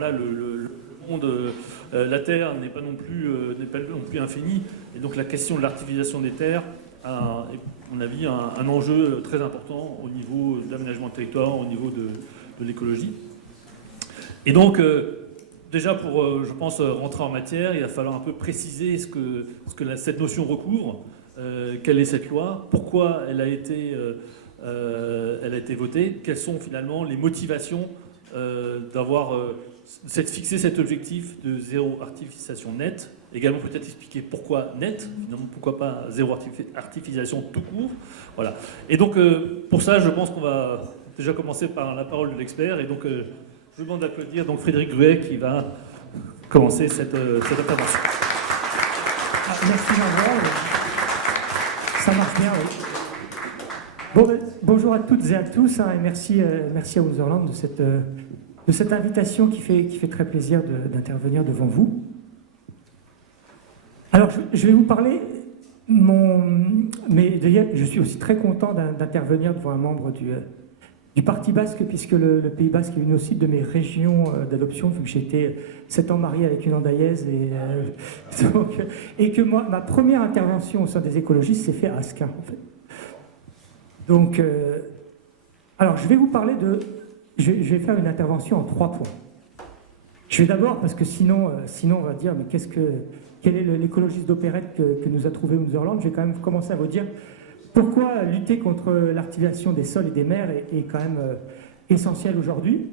voilà, le monde, la Terre n'est pas non plus infinie, et donc la question de l'artificialisation des terres a, à mon avis, un enjeu très important au niveau de l'aménagement de territoire, au niveau de l'écologie. Et donc, déjà pour, je pense, rentrer en matière, il va falloir un peu préciser ce que cette notion recouvre, quelle est cette loi, pourquoi elle a été votée, quelles sont finalement les motivations d'avoir fixé cet objectif de zéro artificialisation nette, également peut-être expliquer pourquoi net, finalement pourquoi pas zéro artificialisation tout court, voilà. Et donc pour ça, je pense qu'on va déjà commencer par la parole de l'expert, et donc je vous demande d'applaudir donc Frédéric Gruet qui va commencer cette intervention. Merci Jean-Jean, ça marche bien, oui. Bon, bonjour à toutes et à tous, hein, et merci à Wonderland de cette invitation qui fait très plaisir d'intervenir devant vous. Alors, je vais vous parler, mais d'ailleurs, je suis aussi très content d'intervenir devant un membre du Parti basque, puisque le Pays basque est une aussi de mes régions d'adoption, vu que j'ai été 7 ans marié avec une Andaïaise, et que moi, ma première intervention au sein des écologistes s'est faite à Asquin, en fait. Donc, alors je vais vous parler je vais faire une intervention en 3 points. Je vais d'abord, parce que sinon on va dire, mais quel est l'écologiste d'opérette que nous a trouvé Wonderland. Je vais quand même commencer à vous dire pourquoi lutter contre l'artificialisation des sols et des mers est quand même essentiel aujourd'hui.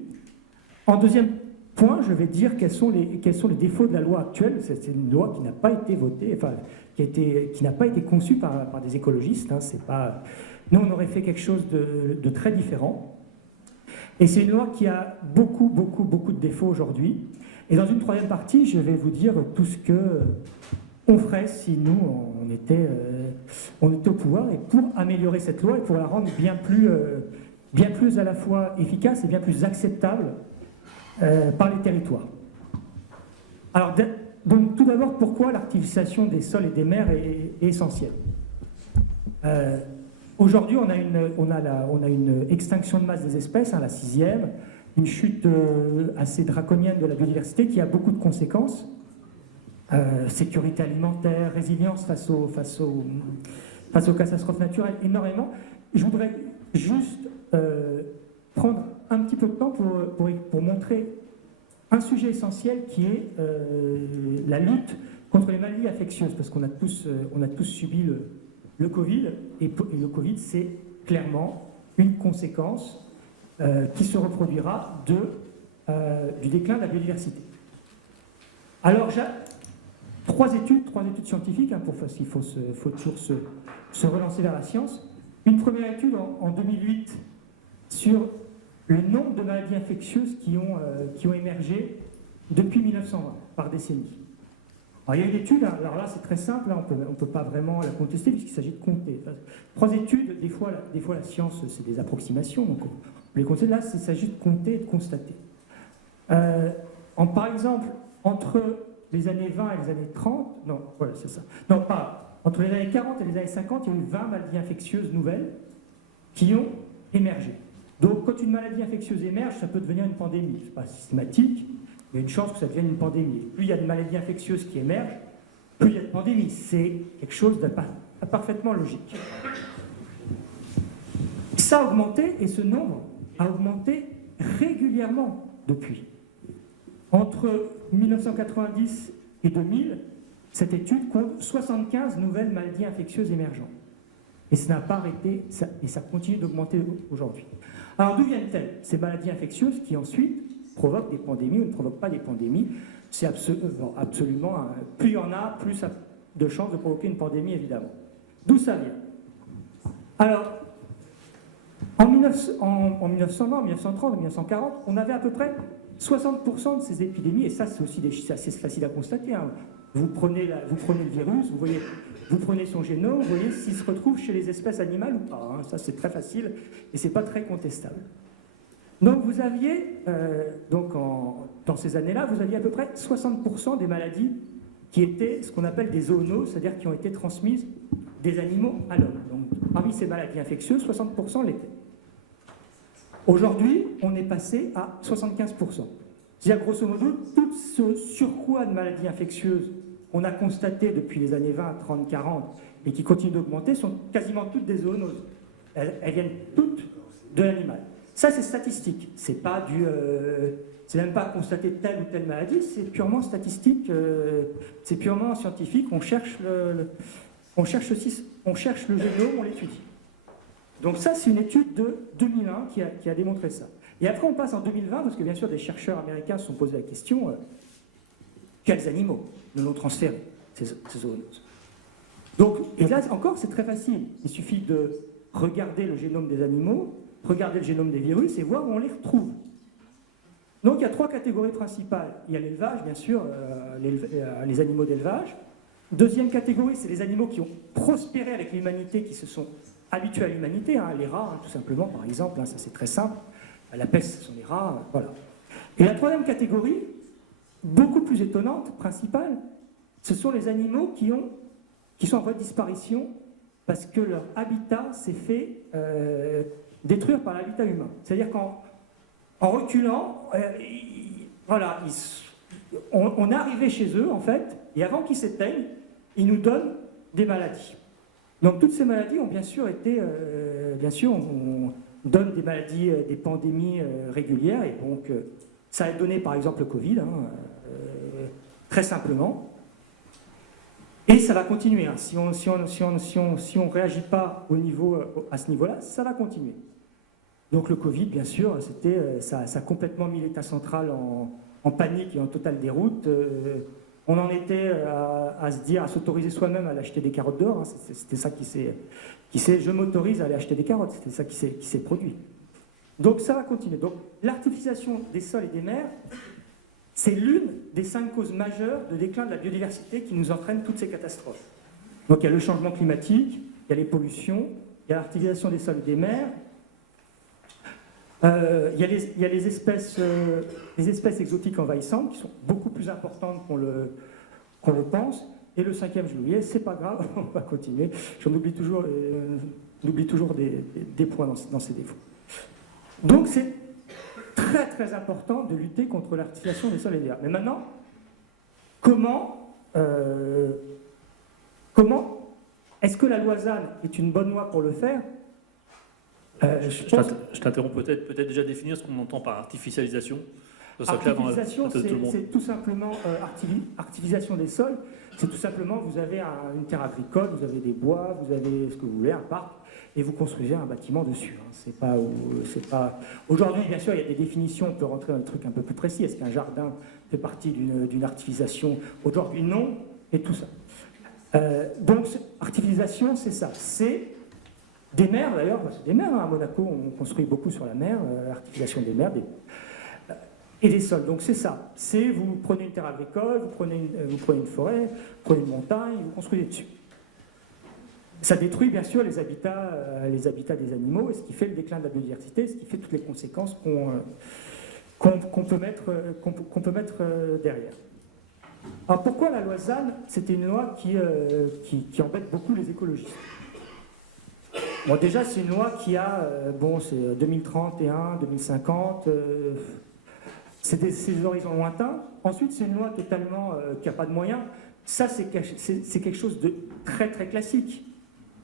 En deuxième point, je vais dire quels sont les défauts de la loi actuelle. C'est une loi qui n'a pas été votée, enfin, qui n'a pas été conçue par des écologistes. Hein, c'est pas... Nous, on aurait fait quelque chose de très différent. Et c'est une loi qui a beaucoup de défauts aujourd'hui. Et dans une troisième partie, je vais vous dire tout ce qu'on ferait si nous, on était au pouvoir, et pour améliorer cette loi et pour la rendre bien plus à la fois efficace et bien plus acceptable par les territoires. Alors, donc, tout d'abord, pourquoi l'artificialisation des sols et des mers est essentielle? Aujourd'hui, on a une extinction de masse des espèces, hein, la 6e, une chute assez draconienne de la biodiversité qui a beaucoup de conséquences. Sécurité alimentaire, résilience face aux catastrophes naturelles, énormément. Je voudrais juste prendre un petit peu de temps pour montrer un sujet essentiel qui est la lutte contre les maladies infectieuses, parce qu'on a tous subi le Covid, et le Covid, c'est clairement une conséquence qui se reproduira du déclin de la biodiversité. Alors, j'ai 3 études scientifiques, hein, parce qu'il faut toujours se relancer vers la science. Une première étude en 2008 sur le nombre de maladies infectieuses qui ont émergé depuis 1920, par décennie. Alors, il y a une étude, alors là c'est très simple, hein, on ne peut pas vraiment la contester puisqu'il s'agit de compter. 3 études, des fois la science c'est des approximations, donc on les compte. Là il s'agit de compter et de constater. Par exemple, entre les années 20 et les années 30, non, voilà c'est ça, non pas, entre les années 40 et les années 50, il y a eu 20 maladies infectieuses nouvelles qui ont émergé. Donc quand une maladie infectieuse émerge, ça peut devenir une pandémie, c'est pas systématique. Il y a une chance que ça devienne une pandémie. Plus il y a de maladies infectieuses qui émergent, plus il y a de pandémies. C'est quelque chose de parfaitement logique. Ça a augmenté, et ce nombre a augmenté régulièrement depuis. Entre 1990 et 2000, cette étude compte 75 nouvelles maladies infectieuses émergentes. Et ça n'a pas arrêté, et ça continue d'augmenter aujourd'hui. Alors d'où viennent-elles, ces maladies infectieuses qui ensuite provoquent des pandémies ou ne provoquent pas des pandémies? C'est absolument... plus il y en a, plus ça a de chances de provoquer une pandémie, évidemment. D'où ça vient? Alors, en 1920, en 1930, en 1940, on avait à peu près 60% de ces épidémies, et ça c'est aussi assez facile à constater. Hein. Vous prenez le virus, vous prenez son génome, vous voyez s'il se retrouve chez les espèces animales ou pas. Hein. Ça c'est très facile et c'est pas très contestable. Donc vous aviez, dans ces années-là, vous aviez à peu près 60% des maladies qui étaient ce qu'on appelle des zoonoses, c'est-à-dire qui ont été transmises des animaux à l'homme. Donc parmi ces maladies infectieuses, 60% l'étaient. Aujourd'hui, on est passé à 75%. C'est-à-dire, grosso modo, tout ce surcroît de maladies infectieuses qu'on a constaté depuis les années 20, 30, 40 et qui continuent d'augmenter sont quasiment toutes des zoonoses. Elles viennent toutes de l'animal. Ça, c'est statistique. C'est pas c'est même pas constater telle ou telle maladie, c'est purement statistique, c'est purement scientifique. On cherche le génome, on l'étudie. Donc ça, c'est une étude de 2001 qui a démontré ça. Et après, on passe en 2020, parce que bien sûr, des chercheurs américains se sont posés la question, quels animaux nous l'ont transféré, ces zoonoses? Donc, et là encore, c'est très facile. Il suffit de regarder le génome des animaux, regarder le génome des virus et voir où on les retrouve. Donc il y a 3 catégories principales. Il y a l'élevage, bien sûr, les animaux d'élevage. Deuxième catégorie, c'est les animaux qui ont prospéré avec l'humanité, qui se sont habitués à l'humanité, hein, les rats, hein, tout simplement, par exemple, hein, ça c'est très simple. La peste, ce sont les rats, voilà. Et la troisième catégorie, beaucoup plus étonnante, principale, ce sont les animaux qui sont en voie de disparition parce que leur habitat s'est fait détruire par l'habitat humain. C'est-à-dire qu'en reculant, voilà, on est arrivé chez eux, en fait, et avant qu'ils s'éteignent, ils nous donnent des maladies. Donc toutes ces maladies ont bien sûr été, on donne des maladies, des pandémies régulières, et donc ça a donné par exemple le Covid, hein, très simplement. Et ça va continuer. Hein. Si on ne réagit pas à ce niveau-là, ça va continuer. Donc le Covid, bien sûr, ça a complètement mis l'État central en panique et en totale déroute. On en était à se dire, à s'autoriser soi-même à aller acheter des carottes dehors. Hein. C'était ça qui s'est, je m'autorise à aller acheter des carottes. C'était ça qui s'est produit. Donc ça va continuer. Donc l'artificialisation des sols et des mers, c'est l'une des 5 causes majeures de déclin de la biodiversité qui nous entraîne toutes ces catastrophes. Donc il y a le changement climatique, il y a les pollutions, il y a l'artificialisation des sols et des mers, il y a les espèces exotiques envahissantes qui sont beaucoup plus importantes qu'on le pense. Et le 5e, je l'oubliais, c'est pas grave, on va continuer. J'en oublie toujours, des points dans ces défauts. Donc c'est très très important de lutter contre l'artificialisation des sols et des mers. Mais maintenant, comment est-ce que la loi ZAN est une bonne loi pour le faire? Je t'interromps peut-être déjà définir ce qu'on entend par artificialisation. Artificialisation, c'est tout simplement artificialisation des sols. C'est tout simplement, vous avez une terre agricole, vous avez des bois, vous avez ce que vous voulez, un parc, et vous construisez un bâtiment dessus. Hein. Aujourd'hui, bien sûr, il y a des définitions, on peut rentrer dans des trucs un peu plus précis. Est-ce qu'un jardin fait partie d'une artificialisation? Aujourd'hui, non, et tout ça. Donc, artificialisation, c'est ça. C'est des mers, d'ailleurs, c'est des mers. Hein. À Monaco, on construit beaucoup sur la mer, artificialisation des mers, et des sols. Donc c'est ça. C'est vous prenez une terre agricole, vous prenez une forêt, vous prenez une montagne, vous construisez dessus. Ça détruit bien sûr les habitats des animaux, et ce qui fait le déclin de la biodiversité, ce qui fait toutes les conséquences qu'on peut mettre derrière. Alors pourquoi la loi ZAN? C'était une loi qui embête beaucoup les écologistes. Bon, déjà, c'est une loi qui a, c'est 2031, 2050, c'est des horizons lointains. Ensuite, c'est une loi totalement qui n'a pas de moyens. Ça, c'est quelque chose de très très classique.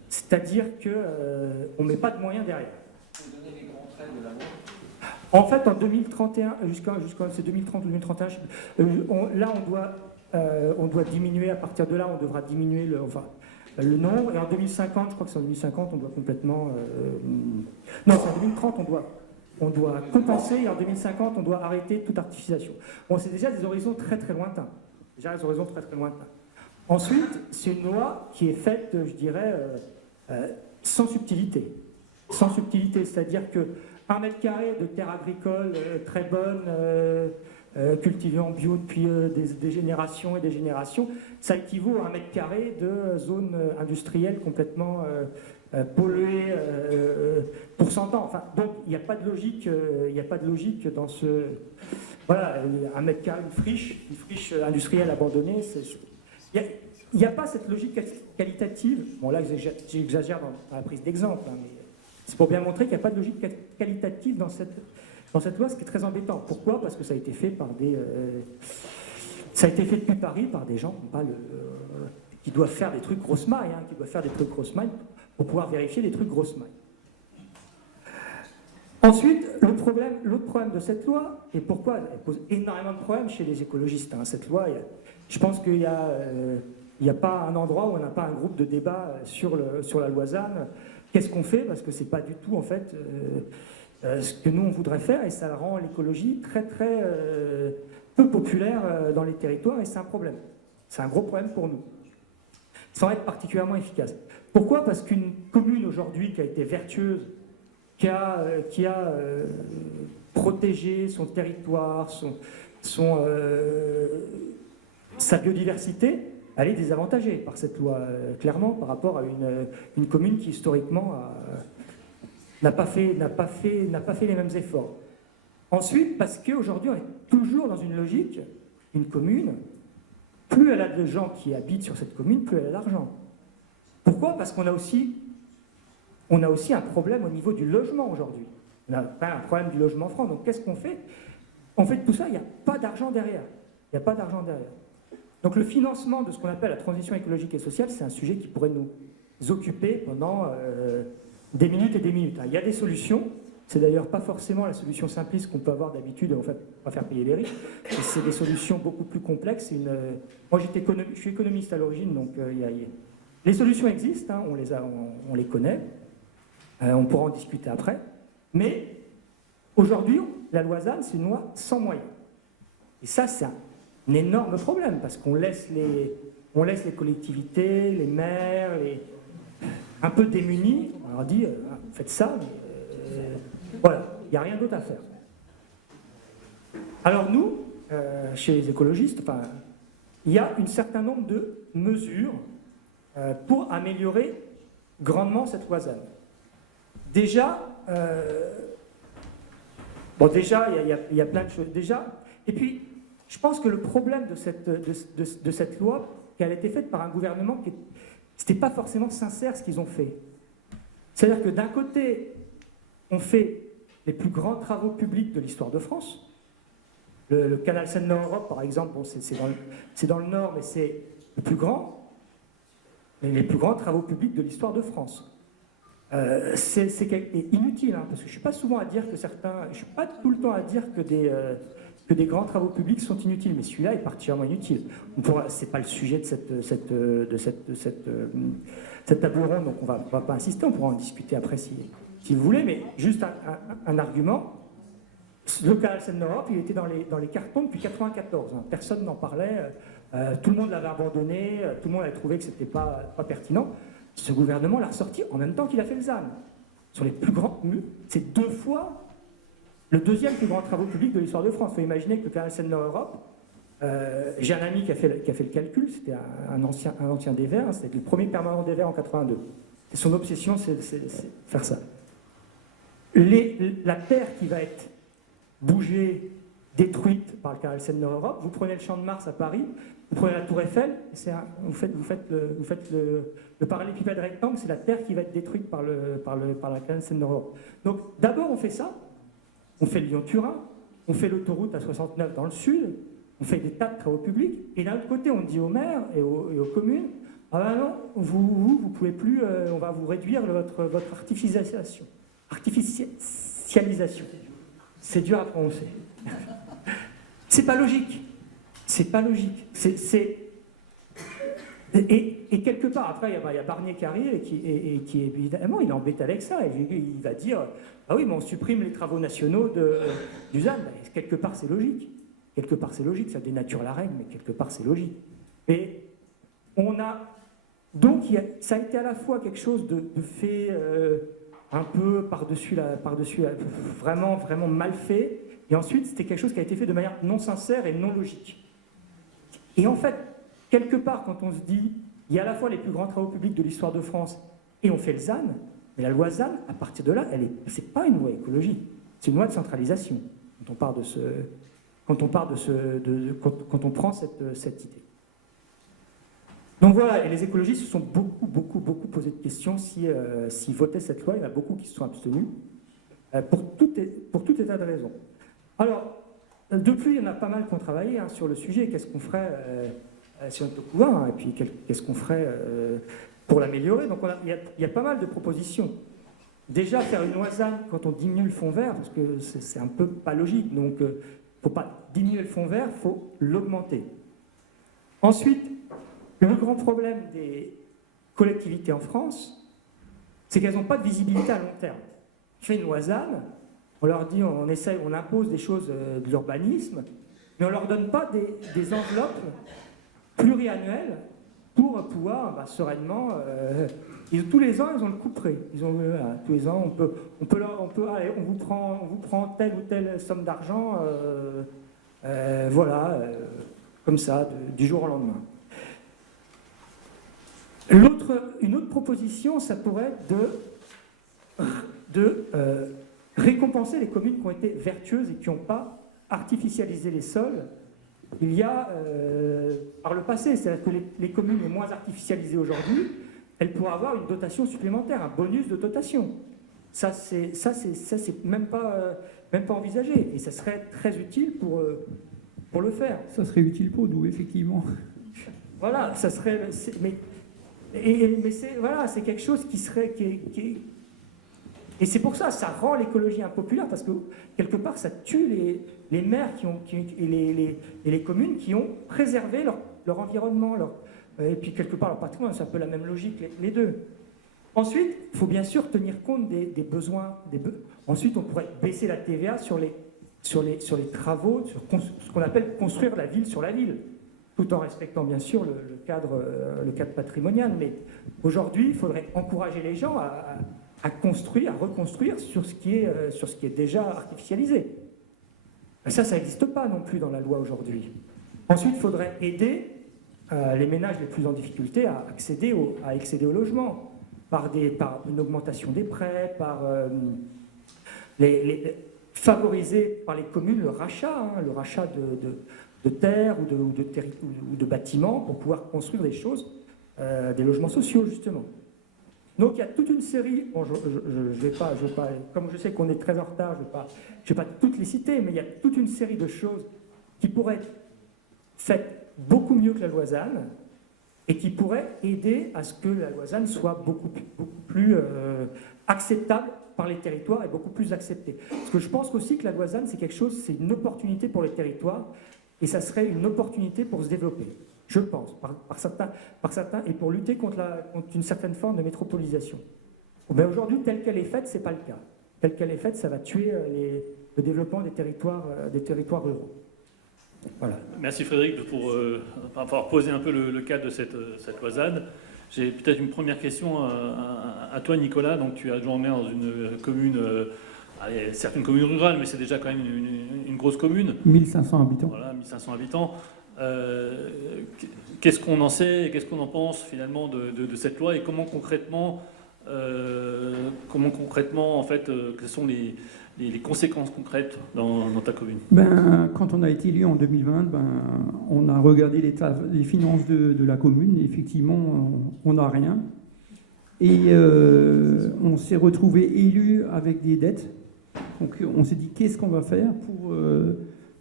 C'est-à-dire qu'on ne met pas de moyens derrière. Vous donnez les grands traits de la loi? En fait, en 2031, c'est 2030 ou 2031, là, on doit diminuer, à partir de là, on devra diminuer le nombre, et en 2050, je crois que c'est en 2050, on doit complètement... non, c'est en 2030, on doit compenser, et en 2050, on doit arrêter toute artificialisation. Bon, c'est déjà des horizons très très lointains. Ensuite, c'est une loi qui est faite, je dirais, sans subtilité. Sans subtilité, c'est-à-dire que 1 mètre carré de terre agricole très bonne, cultivée en bio depuis des générations et des générations, ça équivaut à 1 mètre carré de zone industrielle complètement polluée pour 100 ans. Enfin, donc il n'y a pas de logique, dans ce... Voilà, 1 mètre carré, une friche industrielle abandonnée, il n'y a pas cette logique qualitative. Bon là, j'exagère dans la prise d'exemple, hein, mais c'est pour bien montrer qu'il n'y a pas de logique qualitative dans dans cette loi, ce qui est très embêtant. Pourquoi? Parce que ça a été fait par des... ça a été fait depuis Paris par des gens qui doivent faire des trucs grosse maille, qui doivent faire des trucs grosse maille pour pouvoir vérifier des trucs grosse maille. Ensuite, l'autre problème de cette loi, et pourquoi elle pose énormément de problèmes chez les écologistes, cette loi, je pense qu'il n'y a pas un endroit où on n'a pas un groupe de débat sur la loi ZAN. Qu'est-ce qu'on fait? Parce que ce n'est pas du tout, en fait, ce que nous, on voudrait faire, et ça rend l'écologie très, très peu populaire dans les territoires, et c'est un problème. C'est un gros problème pour nous, sans être particulièrement efficace. Pourquoi? Parce qu'une commune, aujourd'hui, qui a été vertueuse, qui a protégé son territoire, sa biodiversité, elle est désavantagée par cette loi, clairement, par rapport à une commune qui, historiquement, n'a pas fait les mêmes efforts. Ensuite, parce qu'aujourd'hui, on est toujours dans une logique, une commune, plus elle a de gens qui habitent sur cette commune, plus elle a d'argent. Pourquoi? Parce qu'on a aussi un problème au niveau du logement aujourd'hui. On a pas un problème du logement franc. Donc qu'est-ce qu'on fait? En fait, tout ça, il n'y a pas d'argent derrière. Il n'y a pas d'argent derrière. Donc le financement de ce qu'on appelle la transition écologique et sociale, c'est un sujet qui pourrait nous occuper pendant des minutes et des minutes. Il y a des solutions. C'est d'ailleurs pas forcément la solution simpliste qu'on peut avoir d'habitude, en fait, on va faire payer les riches. C'est des solutions beaucoup plus complexes. Moi, je suis économiste à l'origine, donc les solutions existent, on les connaît. On pourra en discuter après. Mais aujourd'hui, la loi ZAN, c'est une loi sans moyens. Et ça, c'est un énorme problème, parce qu'on laisse les collectivités, les maires, un peu démunis. On leur dit, faites ça, mais voilà, il n'y a rien d'autre à faire. Alors nous, chez les écologistes, il y a un certain nombre de mesures pour améliorer grandement cette loi ZAN. Déjà, il y a plein de choses. Et puis, je pense que le problème de cette loi, qu'elle a été faite par un gouvernement qui n'était pas forcément sincère ce qu'ils ont fait. C'est-à-dire que d'un côté, on fait les plus grands travaux publics de l'histoire de France. Le canal Seine-Nord-Europe, par exemple, c'est dans le Nord, mais c'est le plus grand. Les plus grands travaux publics de l'histoire de France. C'est inutile, parce que je ne suis pas souvent à dire que je ne suis pas tout le temps à dire que des grands travaux publics sont inutiles, mais celui-là est particulièrement inutile. Ce n'est pas le sujet de cette table ronde, donc on ne va pas insister, on pourra en discuter après si vous voulez, mais juste un argument. Le canal Seine-Nord-Europe, il était dans les cartons depuis 1994, personne n'en parlait, tout le monde l'avait abandonné, tout le monde avait trouvé que ce n'était pas pertinent. Ce gouvernement l'a ressorti en même temps qu'il a fait le ZAN. Sur les plus grands, c'est 2 fois le deuxième plus grand travaux public de l'histoire de France. Il faut imaginer que le canal Seine-Nord-Europe, j'ai un ami qui a fait le calcul, c'était un ancien des Verts, c'était le premier permanent des Verts en 82. Et son obsession, c'est faire ça. La terre qui va être bougée, détruite par le canal Seine-Nord-Europe, vous prenez le Champ de Mars à Paris, vous prenez la Tour Eiffel, vous faites le parallélépipède rectangle, c'est la Terre qui va être détruite par la canal Seine-Nord-Europe. Donc d'abord on fait ça, on fait Lyon-Turin, on fait l'autoroute A69 dans le sud, on fait des tas de travaux publics, et d'un autre côté on dit aux maires et aux communes, ah ben non, vous pouvez plus, on va vous réduire votre artificialisation. C'est dur à prononcer. C'est pas logique. C'est pas logique. Et quelque part, après, il y a Barnier qui arrive et qui évidemment, il est embêté avec ça. Et il va dire, ah oui, mais on supprime les travaux nationaux du ZAN. Quelque part, c'est logique. Quelque part, c'est logique. Ça dénature la règle, mais quelque part, c'est logique. Et on a... Donc, ça a été à la fois quelque chose de fait un peu par-dessus, vraiment, vraiment mal fait. Et ensuite, c'était quelque chose qui a été fait de manière non sincère et non logique. Et en fait, quelque part, quand on se dit, il y a à la fois les plus grands travaux publics de l'histoire de France et on fait le ZAN, mais la loi ZAN, à partir de là, c'est pas une loi écologie, c'est une loi de centralisation. Quand on prend cette idée. Donc voilà, et les écologistes se sont beaucoup posé de questions s'ils votaient cette loi. Il y en a beaucoup qui se sont abstenus. pour tout état de raison. Alors, depuis, il y en a pas mal qui ont travaillé sur le sujet. Qu'est-ce qu'on ferait si on était au pouvoir, et puis qu'est-ce qu'on ferait pour l'améliorer. Donc il y a pas mal de propositions. Déjà, faire une Lausanne quand on diminue le fond vert, parce que c'est un peu pas logique. Donc, il ne faut pas diminuer le fond vert, il faut l'augmenter. Ensuite, le grand problème des collectivités en France, c'est qu'elles n'ont pas de visibilité à long terme. On fait une Lausanne, on leur dit, on impose des choses de l'urbanisme, mais on ne leur donne pas des enveloppes pluriannuelles pour pouvoir sereinement. Tous les ans, ils ont le couperet. Ils ont tous les ans, allez, on vous prend telle ou telle somme d'argent, voilà, comme ça, du jour au lendemain. Une autre proposition, ça pourrait être de récompenser les communes qui ont été vertueuses et qui n'ont pas artificialisé les sols. Il y a, par le passé, c'est-à-dire que les communes les moins artificialisées aujourd'hui, elles pourraient avoir une dotation supplémentaire, un bonus de dotation. Ça, c'est même pas envisagé, et ça serait très utile pour le faire. Ça serait utile pour nous, effectivement. Voilà, ça serait... Mais c'est quelque chose qui serait... Et c'est pour ça, ça rend l'écologie impopulaire, parce que quelque part, ça tue les maires et les communes qui ont préservé leur environnement, et puis quelque part leur patrimoine. C'est un peu la même logique, les deux. Ensuite, il faut bien sûr tenir compte des besoins. Ensuite, on pourrait baisser la TVA sur les travaux, sur ce qu'on appelle construire la ville sur la ville, tout en respectant bien sûr le cadre patrimonial. Mais aujourd'hui, il faudrait encourager les gens à construire, à reconstruire sur ce qui est déjà artificialisé. Ça n'existe pas non plus dans la loi aujourd'hui. Ensuite, il faudrait aider les ménages les plus en difficulté à accéder au logement, par une augmentation des prêts, par favoriser par les communes le rachat de terres ou de bâtiments pour pouvoir construire des choses, des logements sociaux justement. Donc il y a toute une série, bon, je vais pas, comme je sais qu'on est très en retard, je vais pas toutes les citer, mais il y a toute une série de choses qui pourraient être faites beaucoup mieux que la Lausanne et qui pourraient aider à ce que la Lausanne soit beaucoup plus acceptable par les territoires et beaucoup plus acceptée. Parce que je pense aussi que la Lausanne, c'est une opportunité pour les territoires et ça serait une opportunité pour se développer. Je pense, par certains, et pour lutter contre une certaine forme de métropolisation. Mais aujourd'hui, telle qu'elle est faite, ce n'est pas le cas. Telle qu'elle est faite, ça va tuer le développement des territoires ruraux. Voilà. Merci Frédéric pour avoir posé un peu le cadre de cette Lausanne. J'ai peut-être une première question à toi, Nicolas. Donc, tu es adjoint au maire dans une commune, certes une commune rurale, mais c'est déjà quand même une grosse commune. 1500 habitants. Voilà, 1500 habitants. Qu'est-ce qu'on en sait et qu'est-ce qu'on en pense finalement de cette loi et comment concrètement en fait, quelles sont les conséquences concrètes dans ta commune? Quand on a été élu en 2020, on a regardé les finances de la commune et effectivement on n'a rien. Et on s'est retrouvé élu avec des dettes. Donc on s'est dit qu'est-ce qu'on va faire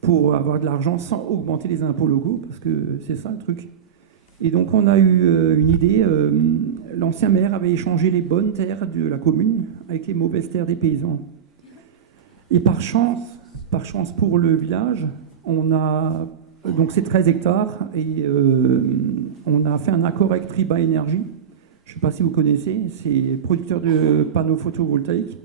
pour avoir de l'argent sans augmenter les impôts locaux, parce que c'est ça le truc. Et donc on a eu une idée, l'ancien maire avait échangé les bonnes terres de la commune avec les mauvaises terres des paysans. Et par chance pour le village, donc c'est 13 hectares, et on a fait un accord avec Triba Énergie, je ne sais pas si vous connaissez, c'est producteur de panneaux photovoltaïques.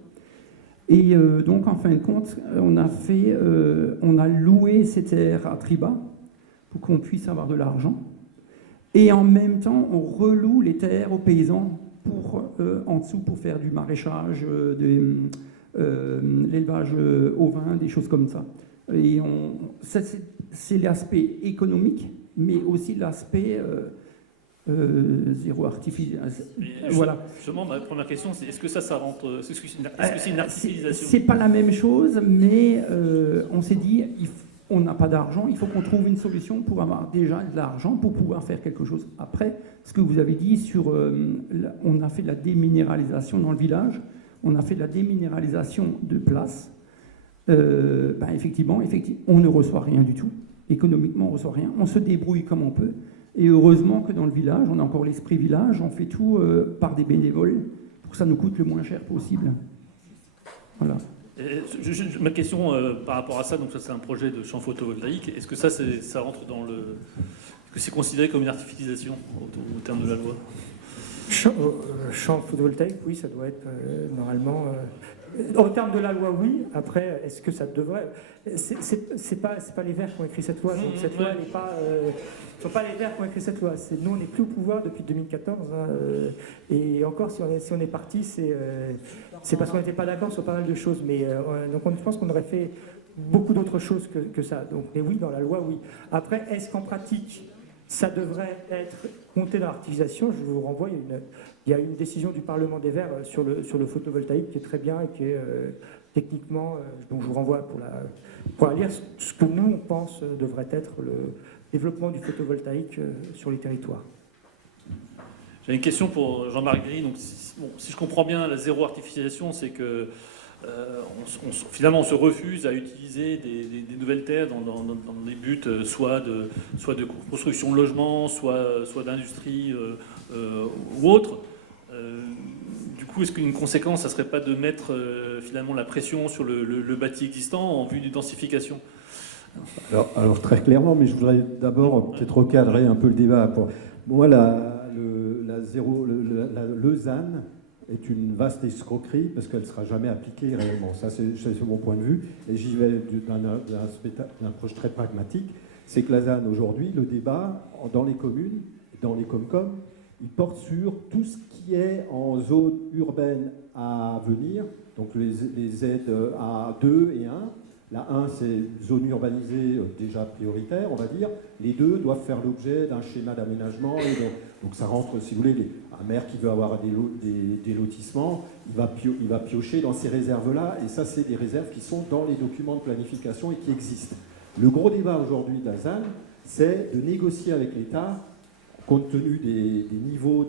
Et donc, en fin de compte, on a loué ces terres à Triba pour qu'on puisse avoir de l'argent. Et en même temps, on reloue les terres aux paysans en dessous pour faire du maraîchage, l'élevage ovin, des choses comme ça. Et ça, c'est l'aspect économique, mais aussi l'aspect zéro artificiel. Voilà. Justement, ma première question, c'est est-ce que ça rentre? Est-ce que c'est une artificialisation? C'est pas la même chose, mais on s'est dit, on n'a pas d'argent, il faut qu'on trouve une solution pour avoir déjà de l'argent pour pouvoir faire quelque chose. Après, ce que vous avez dit on a fait de la déminéralisation dans le village, on a fait de la déminéralisation de place. Effectivement, on ne reçoit rien du tout. Économiquement, on ne reçoit rien. On se débrouille comme on peut. Et heureusement que dans le village, on a encore l'esprit village, on fait tout par des bénévoles pour que ça nous coûte le moins cher possible. Voilà. Ma question par rapport à ça, donc ça c'est un projet de champ photovoltaïque. Est-ce que ça rentre dans le... Est-ce que c'est considéré comme une artificialisation au terme de la loi? Champ photovoltaïque, oui, ça doit être normalement... en termes de la loi, oui. Après, est-ce que ça devrait... C'est pas les Verts qui ont écrit cette loi. Donc cette loi, elle n'est pas... ce ne sont pas les Verts qui ont écrit cette loi. Nous, on n'est plus au pouvoir depuis 2014. Et encore, si on est parti, c'est parce qu'on n'était pas d'accord sur pas mal de choses. Mais donc, je pense qu'on aurait fait beaucoup d'autres choses que ça. Donc, mais oui, dans la loi, oui. Après, est-ce qu'en pratique, ça devrait être compté dans l'artificialisation? Je vous renvoie, il y a une décision du Parlement des Verts sur le photovoltaïque qui est très bien et qui est techniquement, donc je vous renvoie pour la lire, ce que nous on pense devrait être le développement du photovoltaïque sur les territoires. J'ai une question pour Jean-Marc Gris. Donc, si je comprends bien, la zéro artificialisation, c'est que finalement, on se refuse à utiliser des nouvelles terres dans des buts soit de construction de logements, soit d'industrie ou autre. Du coup, est-ce qu'une conséquence, ça ne serait pas de mettre finalement la pression sur le bâti existant en vue d'une densification? Alors très clairement, mais je voudrais d'abord peut-être recadrer un peu le débat. Pour moi, le ZAN est une vaste escroquerie parce qu'elle ne sera jamais appliquée réellement. Ça, c'est mon point de vue. Et j'y vais d'un approche très pragmatique. C'est que la ZAN, aujourd'hui, le débat dans les communes, dans les Comcom, il porte sur tout ce qui est en zone urbaine à venir, donc les aides A2 et 1. La 1, c'est zone urbanisée déjà prioritaire, on va dire. Les 2 doivent faire l'objet d'un schéma d'aménagement. Donc ça rentre, si vous voulez, un maire qui veut avoir des lotissements, il va piocher dans ces réserves-là. Et ça, c'est des réserves qui sont dans les documents de planification et qui existent. Le gros débat aujourd'hui de la ZAN, c'est de négocier avec l'État, compte tenu des niveaux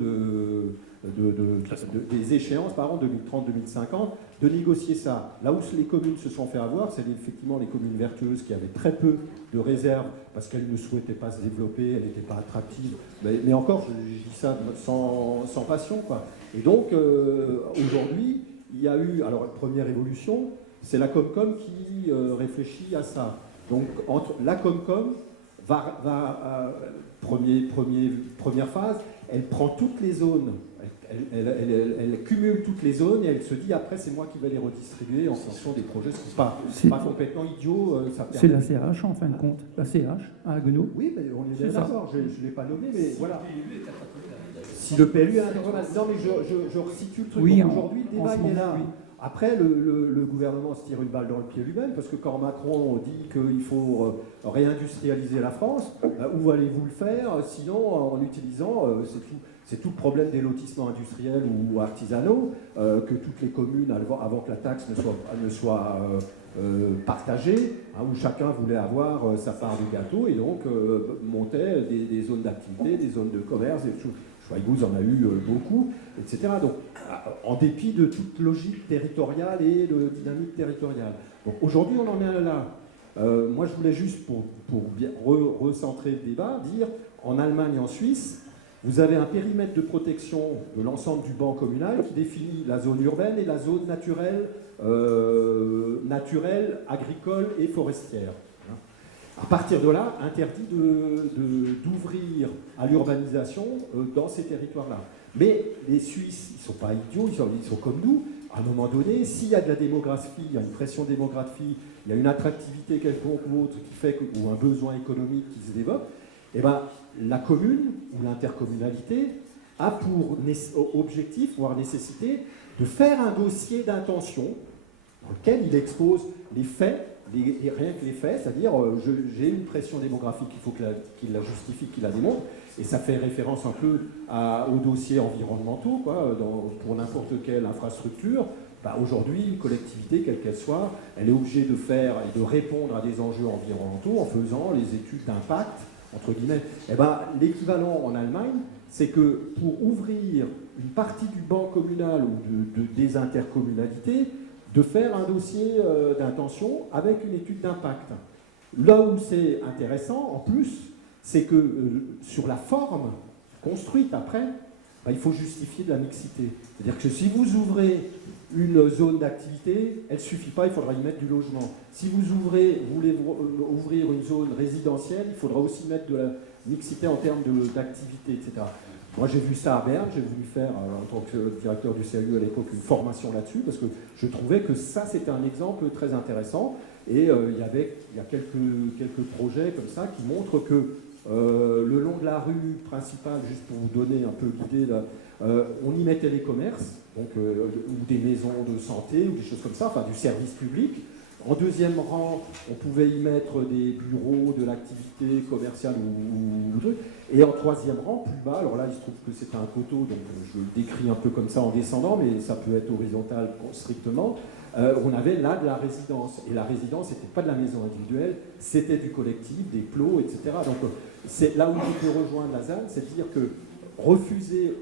des échéances, par exemple 2030-2050, de négocier ça. Là où les communes se sont fait avoir, c'est effectivement les communes vertueuses qui avaient très peu de réserves parce qu'elles ne souhaitaient pas se développer, elles n'étaient pas attractives. Mais encore, je dis ça sans passion, quoi. Et donc, aujourd'hui, il y a eu... Alors, la première évolution, c'est la Comcom qui réfléchit à ça. Donc, la Comcom première phase, elle prend toutes les zones, elle cumule toutes les zones et elle se dit après c'est moi qui vais les redistribuer en fonction des projets. Ce n'est pas complètement idiot. C'est la CH en fin de compte, la CH à Haguenau. Oui, mais on est bien d'accord, je ne l'ai pas nommé, mais voilà. Si le PLU est non mais je resitue le truc. Oui, aujourd'hui le débat il est là. Oui. Après, le gouvernement se tire une balle dans le pied lui-même, parce que quand Macron dit qu'il faut réindustrialiser la France, où allez-vous le faire? Sinon, en utilisant, c'est tout le problème des lotissements industriels ou artisanaux, que toutes les communes, avant que la taxe ne soit partagée, où chacun voulait avoir sa part du gâteau, et donc montait des zones d'activité, des zones de commerce, et tout. Schweighouse en a eu beaucoup, etc. Donc, en dépit de toute logique territoriale et de dynamique territoriale. Donc, aujourd'hui, on en est là. Moi, je voulais juste, pour bien recentrer le débat, dire, en Allemagne et en Suisse, vous avez un périmètre de protection de l'ensemble du banc communal qui définit la zone urbaine et la zone naturelle, agricole et forestière. À partir de là, interdit d'ouvrir à l'urbanisation dans ces territoires-là. Mais les Suisses, ils ne sont pas idiots, ils sont comme nous. À un moment donné, s'il y a de la démographie, il y a une pression démographique, il y a une attractivité quelconque ou autre qui fait ou un besoin économique qui se développe, eh ben, la commune ou l'intercommunalité a pour objectif, voire nécessité, de faire un dossier d'intention dans lequel il expose les faits, rien que les faits, c'est-à-dire j'ai une pression démographique, il faut qu'il la justifie, qu'il la démontre, et ça fait référence un peu aux dossiers environnementaux, pour n'importe quelle infrastructure. Aujourd'hui, une collectivité, quelle qu'elle soit, elle est obligée de faire et de répondre à des enjeux environnementaux en faisant les études d'impact entre guillemets. Eh ben, l'équivalent en Allemagne, c'est que pour ouvrir une partie du ban communal ou des intercommunalités, de faire un dossier d'intention avec une étude d'impact. Là où c'est intéressant, en plus, c'est que sur la forme construite après, il faut justifier de la mixité. C'est-à-dire que si vous ouvrez une zone d'activité, elle ne suffit pas, il faudra y mettre du logement. Si vous voulez ouvrir une zone résidentielle, il faudra aussi mettre de la mixité en termes d'activité, etc. Moi, j'ai vu ça à Berne, j'ai voulu faire, en tant que directeur du CLU à l'époque, une formation là-dessus, parce que je trouvais que ça, c'était un exemple très intéressant. Et il y a quelques projets comme ça qui montrent que le long de la rue principale, juste pour vous donner un peu l'idée, on y mettait les commerces, donc, ou des maisons de santé, ou des choses comme ça, enfin du service public. En deuxième rang, on pouvait y mettre des bureaux, de l'activité commerciale ou truc. Et en troisième rang, plus bas, alors là il se trouve que c'est un coteau, donc je le décris un peu comme ça en descendant, mais ça peut être horizontal strictement. On avait là de la résidence. Et la résidence, c'était pas de la maison individuelle, c'était du collectif, des plots, etc. Donc c'est là où je peux rejoindre la ZAN, c'est de dire que refuser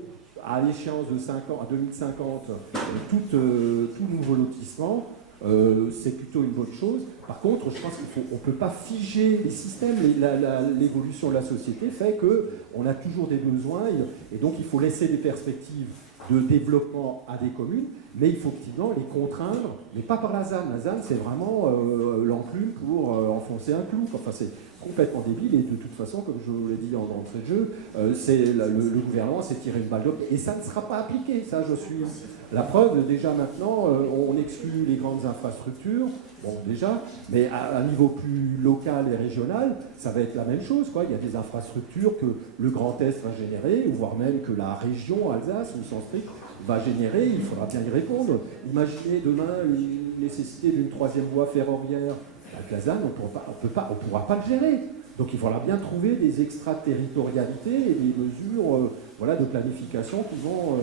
à l'échéance de 5 ans, à 2050, tout nouveau lotissement, c'est plutôt une bonne chose. Par contre, je pense qu'on ne peut pas figer les systèmes. L'évolution de la société fait qu'on a toujours des besoins et donc il faut laisser des perspectives de développement à des communes, mais il faut effectivement les contraindre, mais pas par la ZAN. La ZAN, c'est vraiment l'enclume pour enfoncer un clou. Enfin, c'est complètement débile et de toute façon, comme je vous l'ai dit en entrée de jeu, le gouvernement s'est tiré une balle d'eau et ça ne sera pas appliqué. Ça, je suis la preuve. Déjà maintenant, on exclut les grandes infrastructures, bon déjà, mais à un niveau plus local et régional, ça va être la même chose, quoi. Il y a des infrastructures que le Grand Est va générer, ou voire même que la région Alsace, au sens strict, va générer, il faudra bien y répondre. Imaginez demain une nécessité d'une troisième voie ferroviaire. Avec la ZAN, on ne pourra pas le gérer. Donc il faudra bien trouver des extraterritorialités et des mesures de planification qui vont...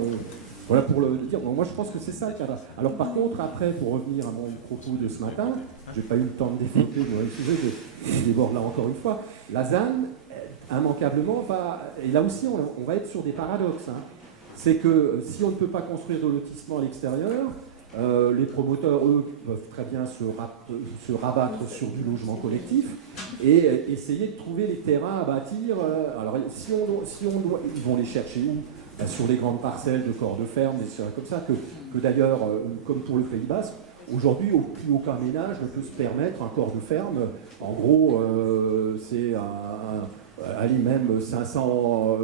voilà pour le dire. Donc moi je pense que c'est ça le cadre. Alors par contre, après, pour revenir à mon propos de ce matin, je n'ai pas eu le temps de développer le sujet, je déborde là encore une fois. La ZAN, immanquablement, et là aussi on va être sur des paradoxes. Hein. C'est que si on ne peut pas construire de lotissement à l'extérieur, les promoteurs, eux, peuvent très bien se rabattre sur du logement collectif et essayer de trouver les terrains à bâtir. Alors, ils vont les chercher où ? Sur les grandes parcelles de corps de ferme, des choses comme ça, que d'ailleurs, comme pour le Pays Basque, aujourd'hui, plus aucun ménage ne peut se permettre un corps de ferme. En gros, c'est allez, même 500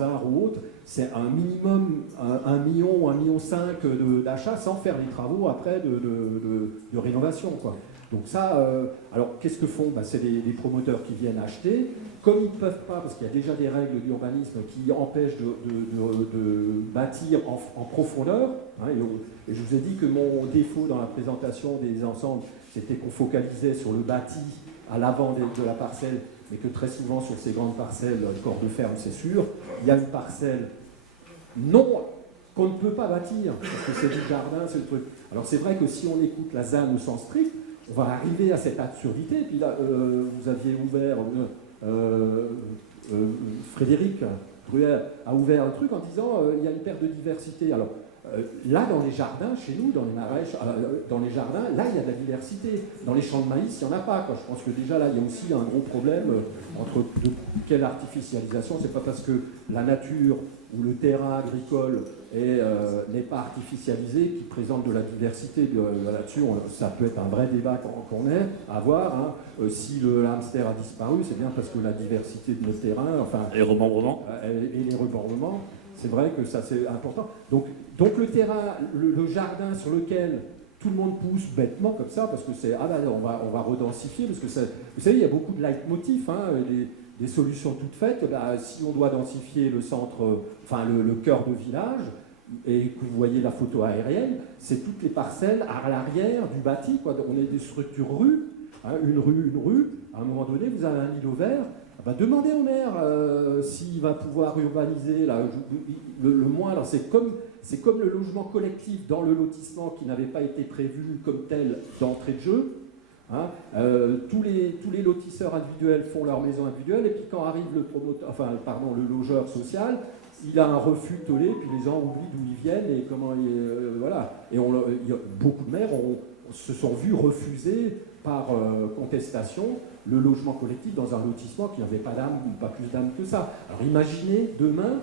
arts ou autres, c'est un minimum 1 million ou 1,5 million d'achats sans faire les travaux après de rénovation, quoi. Donc ça, alors qu'est-ce que font ? C'est des promoteurs qui viennent acheter. Comme ils ne peuvent pas, parce qu'il y a déjà des règles d'urbanisme qui empêchent de bâtir en profondeur, hein, et je vous ai dit que mon défaut dans la présentation des ensembles, c'était qu'on focalisait sur le bâti à l'avant de la parcelle, mais que très souvent sur ces grandes parcelles, corps de ferme, c'est sûr, il y a une parcelle qu'on ne peut pas bâtir, parce que c'est du jardin, c'est le truc. Alors c'est vrai que si on écoute la ZAN au sens strict, on va arriver à cette absurdité. Puis là, vous aviez ouvert, Frédéric Bruer a ouvert un truc en disant il y a une perte de diversité. Alors là, dans les jardins, chez nous, dans les marais, dans les jardins, là, il y a de la diversité. Dans les champs de maïs, il n'y en a pas, quoi. Je pense que déjà, là, il y a aussi un gros problème entre quelle artificialisation. C'est pas parce que la nature ou le terrain agricole n'est pas artificialisé qui présente de la diversité. Là-dessus, ça peut être un vrai débat qu'on ait à avoir. Hein. Si le hamster a disparu, c'est bien parce que la diversité de nos terrains, enfin... Et les remembrements. Et les remembrements. C'est vrai que ça, c'est important. Donc le terrain, le jardin sur lequel tout le monde pousse bêtement comme ça, parce que c'est, on va redensifier, parce que ça, vous savez, il y a beaucoup de leitmotifs, hein, des solutions toutes faites. Si on doit densifier le centre, enfin le cœur de village, et que vous voyez la photo aérienne, c'est toutes les parcelles à l'arrière du bâti, quoi. On est des structures rues, hein, une rue, à un moment donné, vous avez un îlot vert. Demandez au maire s'il va pouvoir urbaniser là, le moins. Alors c'est comme le logement collectif dans le lotissement qui n'avait pas été prévu comme tel d'entrée de jeu. Hein. Tous les lotisseurs individuels font leur maison individuelle, et puis quand arrive le logeur social, il a un refus tollé, puis les gens oublient d'où ils viennent et comment voilà. Et beaucoup de maires se sont vus refuser par contestation le logement collectif dans un lotissement qui n'avait pas d'âme, pas plus d'âme que ça. Alors imaginez demain,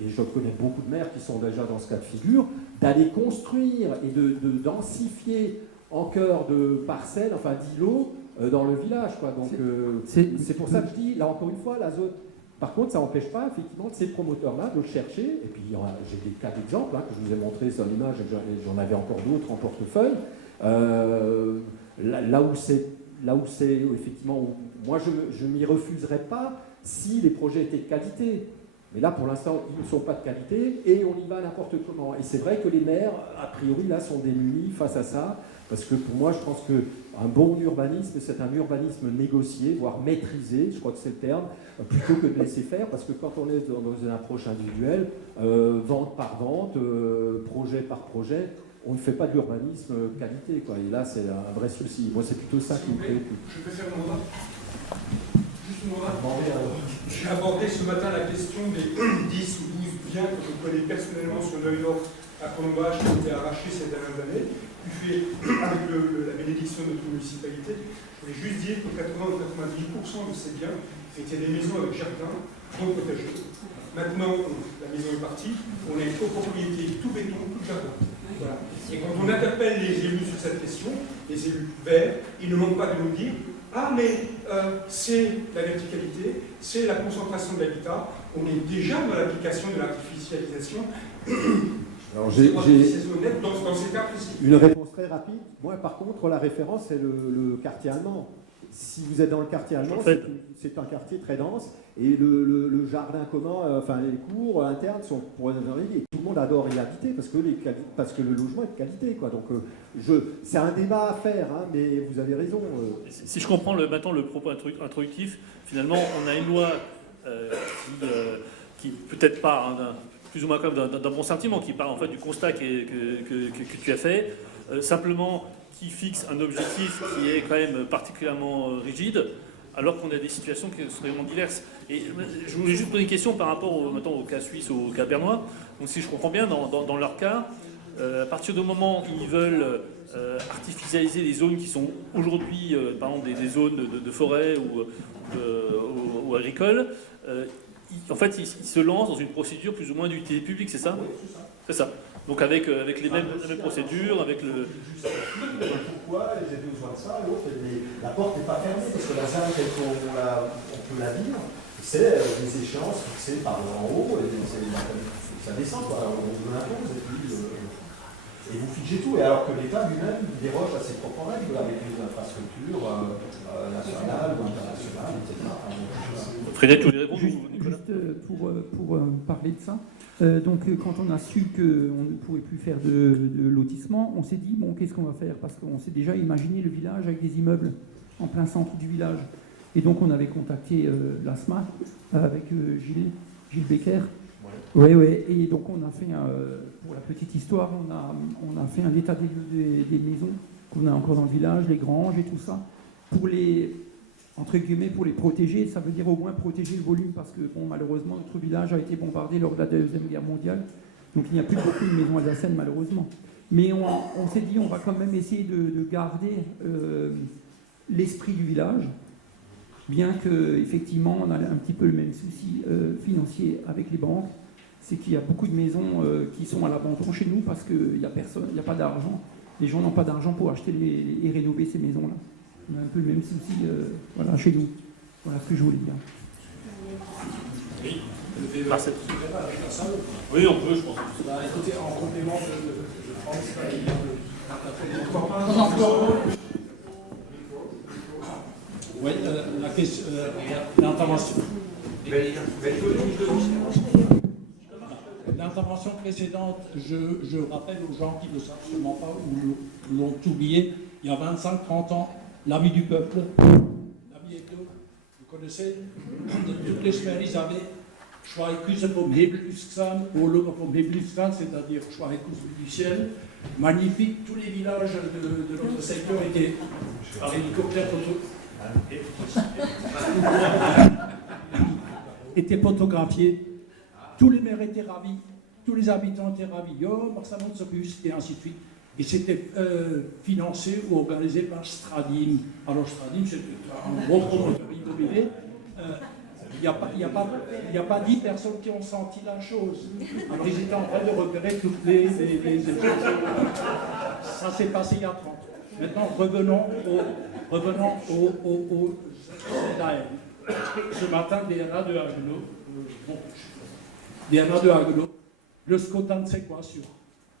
et je connais beaucoup de maires qui sont déjà dans ce cas de figure, d'aller construire et de densifier en cœur de parcelles, enfin d'îlots, dans le village, quoi. Donc c'est pour ça que je dis, là encore une fois, la zone. Par contre, ça n'empêche pas effectivement de ces promoteurs-là de le chercher. Et puis j'ai des cas d'exemple que je vous ai montrés sur l'image, et j'en avais encore d'autres en portefeuille. Là où c'est effectivement, moi je m'y refuserais pas si les projets étaient de qualité. Mais là, pour l'instant, ils ne sont pas de qualité et on y va n'importe comment. Et c'est vrai que les maires, a priori, là, sont démunis face à ça. Parce que pour moi, je pense qu'un bon urbanisme, c'est un urbanisme négocié, voire maîtrisé, je crois que c'est le terme, plutôt que de laisser faire. Parce que quand on est dans une approche individuelle, vente par vente, projet par projet, on ne fait pas de l'urbanisme qualité, quoi. Et là, c'est un vrai souci. Moi, c'est plutôt ça qui me préoccupe. Je peux faire une remarque. Juste une remarque. J'ai abordé ce matin la question des 10 ou 12 biens que je connais personnellement sur l'œil-nord à Colombage qui ont été arrachés ces dernières années, puis avec la bénédiction de notre municipalité. Je voulais juste dire que 80 ou 90% de ces biens étaient des maisons avec jardin, non protégées. Maintenant, la maison est partie, on est copropriété, tout béton, tout jardin. Voilà. Et quand on interpelle les élus sur cette question, les élus verts, ils ne manquent pas de nous dire « Ah, mais c'est la verticalité, c'est la concentration de l'habitat, on est déjà dans l'application de l'artificialisation. » Alors j'ai dans ces cas précis. Une réponse très rapide. Moi, par contre, la référence, c'est le quartier allemand. Si vous êtes dans le quartier allemand, c'est un quartier très dense. Et le jardin commun, enfin les cours internes sont pour les et tout le monde adore y habiter parce que le logement est de qualité, quoi. Donc c'est un débat à faire, hein, mais vous avez raison. Si je comprends maintenant le propos introductif, finalement on a une loi qui peut-être pas plus ou moins comme d'un bon sentiment, qui parle en fait du constat que tu as fait, simplement qui fixe un objectif qui est quand même particulièrement rigide, alors qu'on a des situations qui sont vraiment diverses. Et je voulais juste poser une question par rapport maintenant au cas suisse, au cas bernois. Donc si je comprends bien, dans leur cas, à partir du moment où ils veulent artificialiser des zones qui sont aujourd'hui, par exemple, des zones de forêt ou agricoles, en fait, ils se lancent dans une procédure plus ou moins d'utilité publique, c'est ça? C'est ça. Donc avec les mêmes procédures, avec le... Pourquoi j'ai besoin de ça? La porte n'est pas fermée, parce que la ZAN, telle qu'on peut la vivre, c'est des échéances fixées par en haut, et ça descend, quoi. On vous l'impose, et vous figez tout. Et alors que l'État lui-même déroge à ses propres règles, avec les infrastructures nationales ou internationales, etc. Frédéric, tu voulais répondre, Nicolas? Juste pour parler de ça. Donc quand on a su qu'on ne pourrait plus faire de lotissement, on s'est dit, bon, qu'est-ce qu'on va faire? Parce qu'on s'est déjà imaginé le village avec des immeubles en plein centre du village. Et donc on avait contacté l'ASMA avec Gilles Becker. Oui, ouais. Et donc on a fait, pour la petite histoire, on a fait un état des lieux des maisons qu'on a encore dans le village, les granges et tout ça, pour les... entre guillemets, pour les protéger, ça veut dire au moins protéger le volume, parce que bon, malheureusement, notre village a été bombardé lors de la Deuxième Guerre mondiale, donc il n'y a plus beaucoup de maisons alsaciennes, malheureusement. Mais on s'est dit, on va quand même essayer de garder l'esprit du village, bien qu'effectivement, on a un petit peu le même souci financier avec les banques, c'est qu'il y a beaucoup de maisons qui sont à l'abandon chez nous, parce qu'il n'y a personne, il n'y a pas d'argent. Les gens n'ont pas d'argent pour acheter et rénover ces maisons-là. On a un peu le même souci voilà, chez nous. Voilà ce que je voulais dire. Oui, Marcel. Oui, on peut, je pense. Écoutez, en complément, Oui, la question, l'intervention. L'intervention précédente, je rappelle aux gens qui ne savent absolument pas ou l'ont oublié, il y a 25-30 ans, l'Ami du peuple, l'Ami Hebdo, vous connaissez, toutes les semaines, ils avaient Schweikus vom Hebelhüskan, Olof vom Hebelhüskan, c'est-à-dire Schweikus du ciel. Magnifique, tous les villages de notre secteur étaient par hélicoptère étaient photographiés. Tous les maires étaient ravis, tous les habitants étaient ravis. Oh, Barcelone Sopus, et ainsi de suite. Et c'était financé ou organisé par Stradim. Alors Stradim, c'est un gros promoteur immobilier. Il n'y a pas 10 personnes qui ont senti la chose. Alors ils étaient en train de repérer toutes les choses. Ça s'est passé il y a 30 ans. Maintenant, revenons au ZAN. Ce matin, DNA de Haguenau. DNA de Haguenau. Le SCOTAN, c'est quoi sur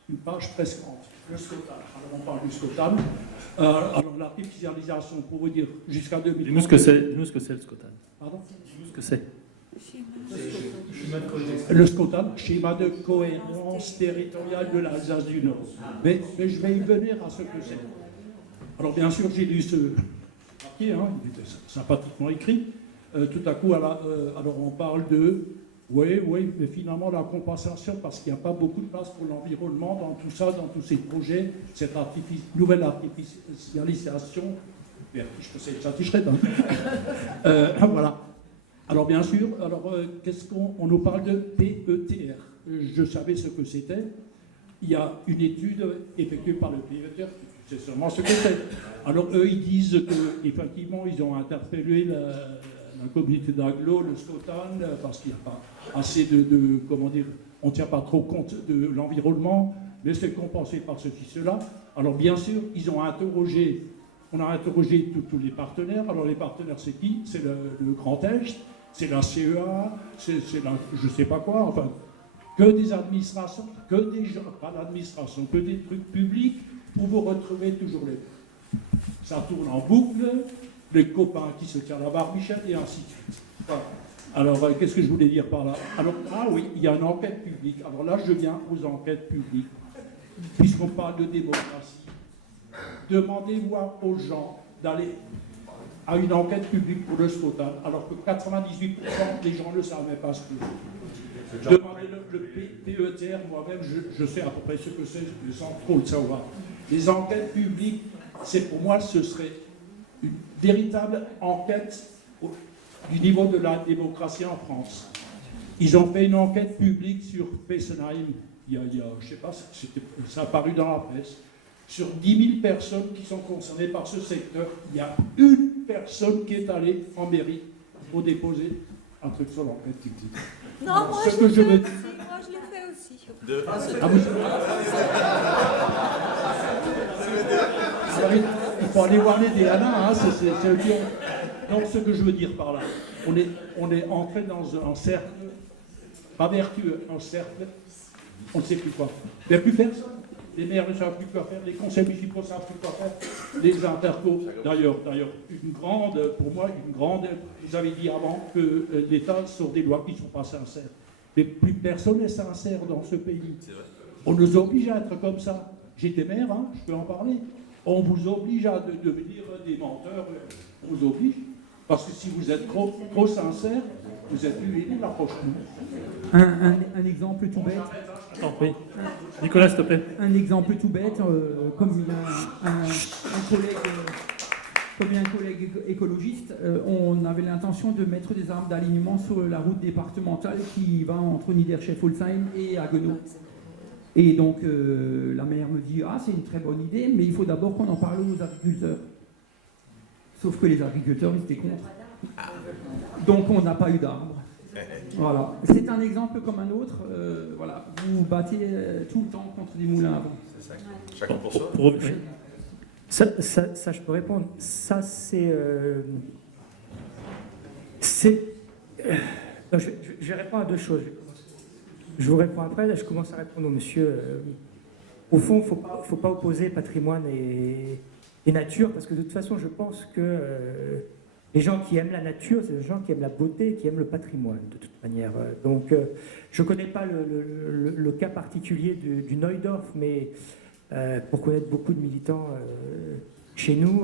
une page presque entière? Le SCOTAN. Alors on parle du SCOTAN. Alors l'artificialisation, pour vous dire, jusqu'à 2030. Dis-nous ce que c'est le SCOTAN. Pardon? Dis-nous ce que c'est. Le SCOTAN, schéma de cohérence territoriale de l'Alsace du Nord. Mais je vais y venir à ce que c'est. Alors bien sûr, j'ai lu ce papier, hein, il était sympathiquement écrit. Tout à coup, alors on parle de, oui, mais finalement la compensation, parce qu'il n'y a pas beaucoup de place pour l'environnement dans tout ça, dans tous ces projets, cette nouvelle artificialisation, je sais que ça ticherait, voilà. Alors bien sûr, qu'est-ce qu'on nous parle de PETR? Je savais ce que c'était. Il y a une étude effectuée par le PETR, tu sais sûrement ce que c'est. Alors eux, ils disent qu'effectivement, ils ont interpellé la communauté d'Aglo, le SCOTAN, parce qu'il n'y a pas assez comment dire, on ne tient pas trop compte de l'environnement, mais c'est compensé par ceci, cela. Alors bien sûr, on a interrogé tous les partenaires. Alors les partenaires, c'est qui? C'est le Grand Est, c'est la CEA, c'est la je ne sais pas quoi, enfin, que des administrations, que des gens, pas l'administration, que des trucs publics, où vous retrouvez toujours les... Ça tourne en boucle, les copains qui se tirent la barbichette, et ainsi de suite. Voilà. Alors, qu'est-ce que je voulais dire par là? Alors, oui, il y a une enquête publique. Alors là, je viens aux enquêtes publiques. Puisqu'on parle de démocratie, demandez-moi aux gens d'aller à une enquête publique pour le SCOTAN, alors que 98% des gens ne savaient pas ce que c'est. Demandez le PETR, moi-même, je sais à peu près ce que c'est, sans trop le savoir. Les enquêtes publiques, pour moi, ce serait une véritable enquête du niveau de la démocratie en France. Ils ont fait une enquête publique sur Fessenheim, il y a je ne sais pas, ça a paru dans la presse. Sur 10 000 personnes qui sont concernées par ce secteur, il y a une personne qui est allée en mairie pour déposer un truc sur l'enquête publique. Non, moi je l'ai fait aussi. Il faut aller voir les DNA, hein, c'est le lion. Donc ce que je veux dire par là, on est entré dans un cercle, pas vertueux, un cercle, on ne sait plus quoi. Il n'y a plus personne. Les maires ne savent plus quoi faire, les conseils municipaux ne savent plus quoi faire, les intercos, d'ailleurs, pour moi, vous avez dit avant que l'État sort des lois qui ne sont pas sincères. Mais plus personne n'est sincère dans ce pays. On nous oblige à être comme ça. J'étais maire, hein, je peux en parler. On vous oblige à devenir des menteurs, on vous oblige. Parce que si vous êtes trop sincère, vous êtes plus élu la prochaine. Un exemple tout bête. Attends, oui. Nicolas, s'il te plaît. Un exemple tout bête, comme un collègue écologiste, on avait l'intention de mettre des arbres d'alignement sur la route départementale qui va entre Niederchef-Holzheim et Haguenau. Et donc la maire me dit « Ah, c'est une très bonne idée, mais il faut d'abord qu'on en parle aux agriculteurs. » Sauf que les agriculteurs, ils étaient contre. Donc on n'a pas eu d'arbres. Voilà. C'est un exemple comme un autre. Voilà. Vous battez tout le temps contre des moulins à vent. C'est ça. Chacun pour soi. Ça, je peux répondre. Ça, c'est... je vais répondre à deux choses. Je vous réponds après, là, je commence à répondre au monsieur. Au fond, il ne faut pas opposer patrimoine et nature, parce que de toute façon, je pense que les gens qui aiment la nature, c'est les gens qui aiment la beauté, qui aiment le patrimoine, de toute manière. Donc, je ne connais pas le cas particulier du Neudorf, mais pour connaître beaucoup de militants chez nous,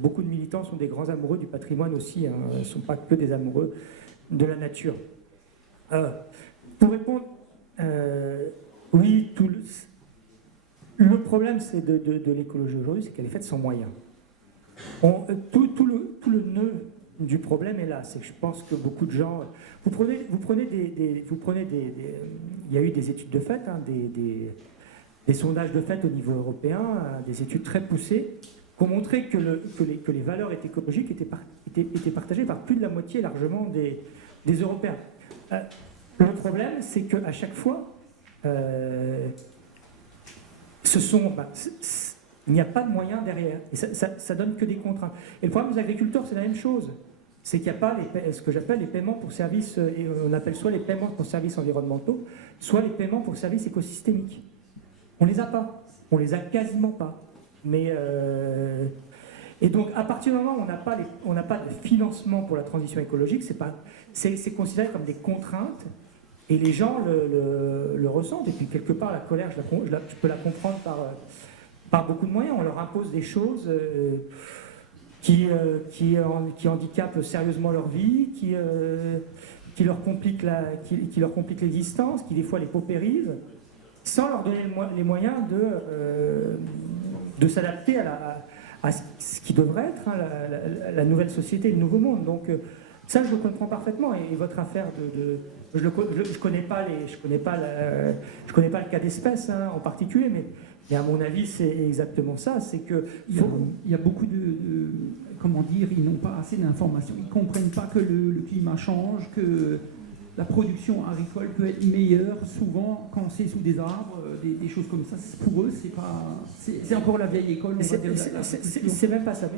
beaucoup de militants sont des grands amoureux du patrimoine aussi, hein, ne sont pas que des amoureux de la nature. Pour répondre, oui, le problème c'est de l'écologie aujourd'hui, c'est qu'elle est faite sans moyens. Tout le nœud du problème est là. C'est que je pense que beaucoup de gens... Vous prenez il y a eu des études de fait, hein, des sondages de fait au niveau européen, des études très poussées, qui ont montré que les valeurs écologiques étaient partagées par plus de la moitié largement des Européens. Le problème, c'est qu'à chaque fois, il n'y a pas de moyens derrière. Et ça donne que des contraintes. Et le problème des agriculteurs, c'est la même chose. C'est qu'il n'y a pas ce que j'appelle les paiements pour services, on appelle soit les paiements pour services environnementaux, soit les paiements pour services écosystémiques. On ne les a pas. On les a quasiment pas. Et donc, à partir du moment où on n'a pas de financement pour la transition écologique, c'est considéré comme des contraintes, et les gens le ressentent. Et puis, quelque part, la colère, je peux la comprendre par beaucoup de moyens. On leur impose des choses qui handicapent sérieusement leur vie, qui leur compliquent l'existence, qui des fois les paupérisent, sans leur donner les moyens de s'adapter à ce qui devrait être, hein, la nouvelle société, le nouveau monde. Donc ça, je le comprends parfaitement. Et votre affaire je connais pas le cas d'espèce, hein, en particulier, mais à mon avis, c'est exactement ça. C'est que il y a beaucoup comment dire, ils n'ont pas assez d'informations. Ils ne comprennent pas que le climat change, que la production agricole peut être meilleure souvent quand c'est sous des arbres, des choses comme ça. Pour eux, c'est encore la vieille école. C'est même pas ça.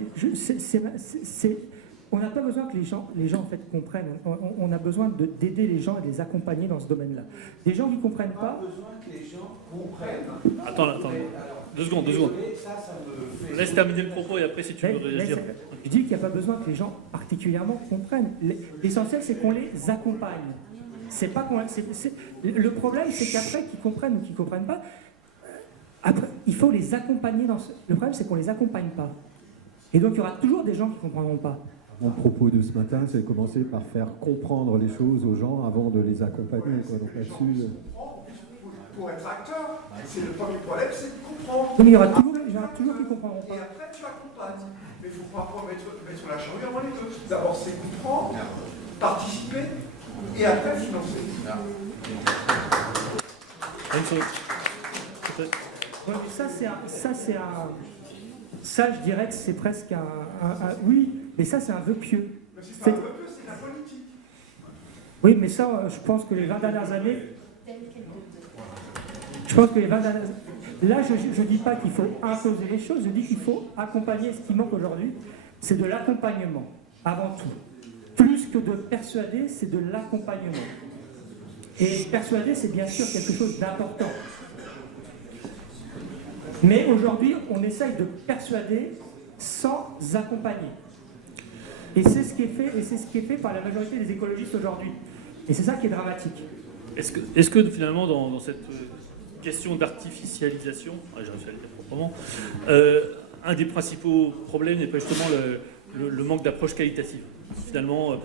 On n'a pas besoin que les gens en fait comprennent. On a besoin d'aider les gens et de les accompagner dans ce domaine-là. Des gens qui ne comprennent pas. On a besoin que les gens comprennent. Attends. Deux secondes. Laisse terminer le propos et après si tu veux réagir. Je dis qu'il n'y a pas besoin que les gens particulièrement comprennent. L'essentiel, c'est qu'on les accompagne. Le problème, c'est qu'après, qu'ils comprennent ou qu'ils ne comprennent pas, après, il faut les accompagner Le problème, c'est qu'on ne les accompagne pas. Et donc, il y aura toujours des gens qui ne comprendront pas. Mon propos de ce matin, c'est commencer par faire comprendre les choses aux gens avant de les accompagner. Quoi. Donc là-dessus... Pour être acteur, c'est le premier problème, c'est de comprendre. Mais il y aura toujours qui ne comprendront pas. Et après, tu accompagnes. Mais il ne faut pas mettre la charrue avant les deux. D'abord, c'est comprendre, participer, et après, financer. Ça, je dirais que c'est presque oui, mais ça, c'est un vœu pieux. Mais c'est pas un vœu pieux, c'est la politique. Oui, mais ça, je pense que les 20 dernières années... Je pense que les 20 dernières... Là, je ne dis pas qu'il faut imposer les choses, je dis qu'il faut accompagner. Ce qui manque aujourd'hui, c'est de l'accompagnement, avant tout. Plus que de persuader, c'est de l'accompagnement. Et persuader, c'est bien sûr quelque chose d'important. Mais aujourd'hui, on essaye de persuader sans accompagner. Et c'est ce qui est fait par la majorité des écologistes aujourd'hui. Et c'est ça qui est dramatique. Est-ce que finalement, dans cette question d'artificialisation, j'ai réussi à le dire proprement, un des principaux problèmes n'est pas justement le manque d'approche qualitative. Finalement,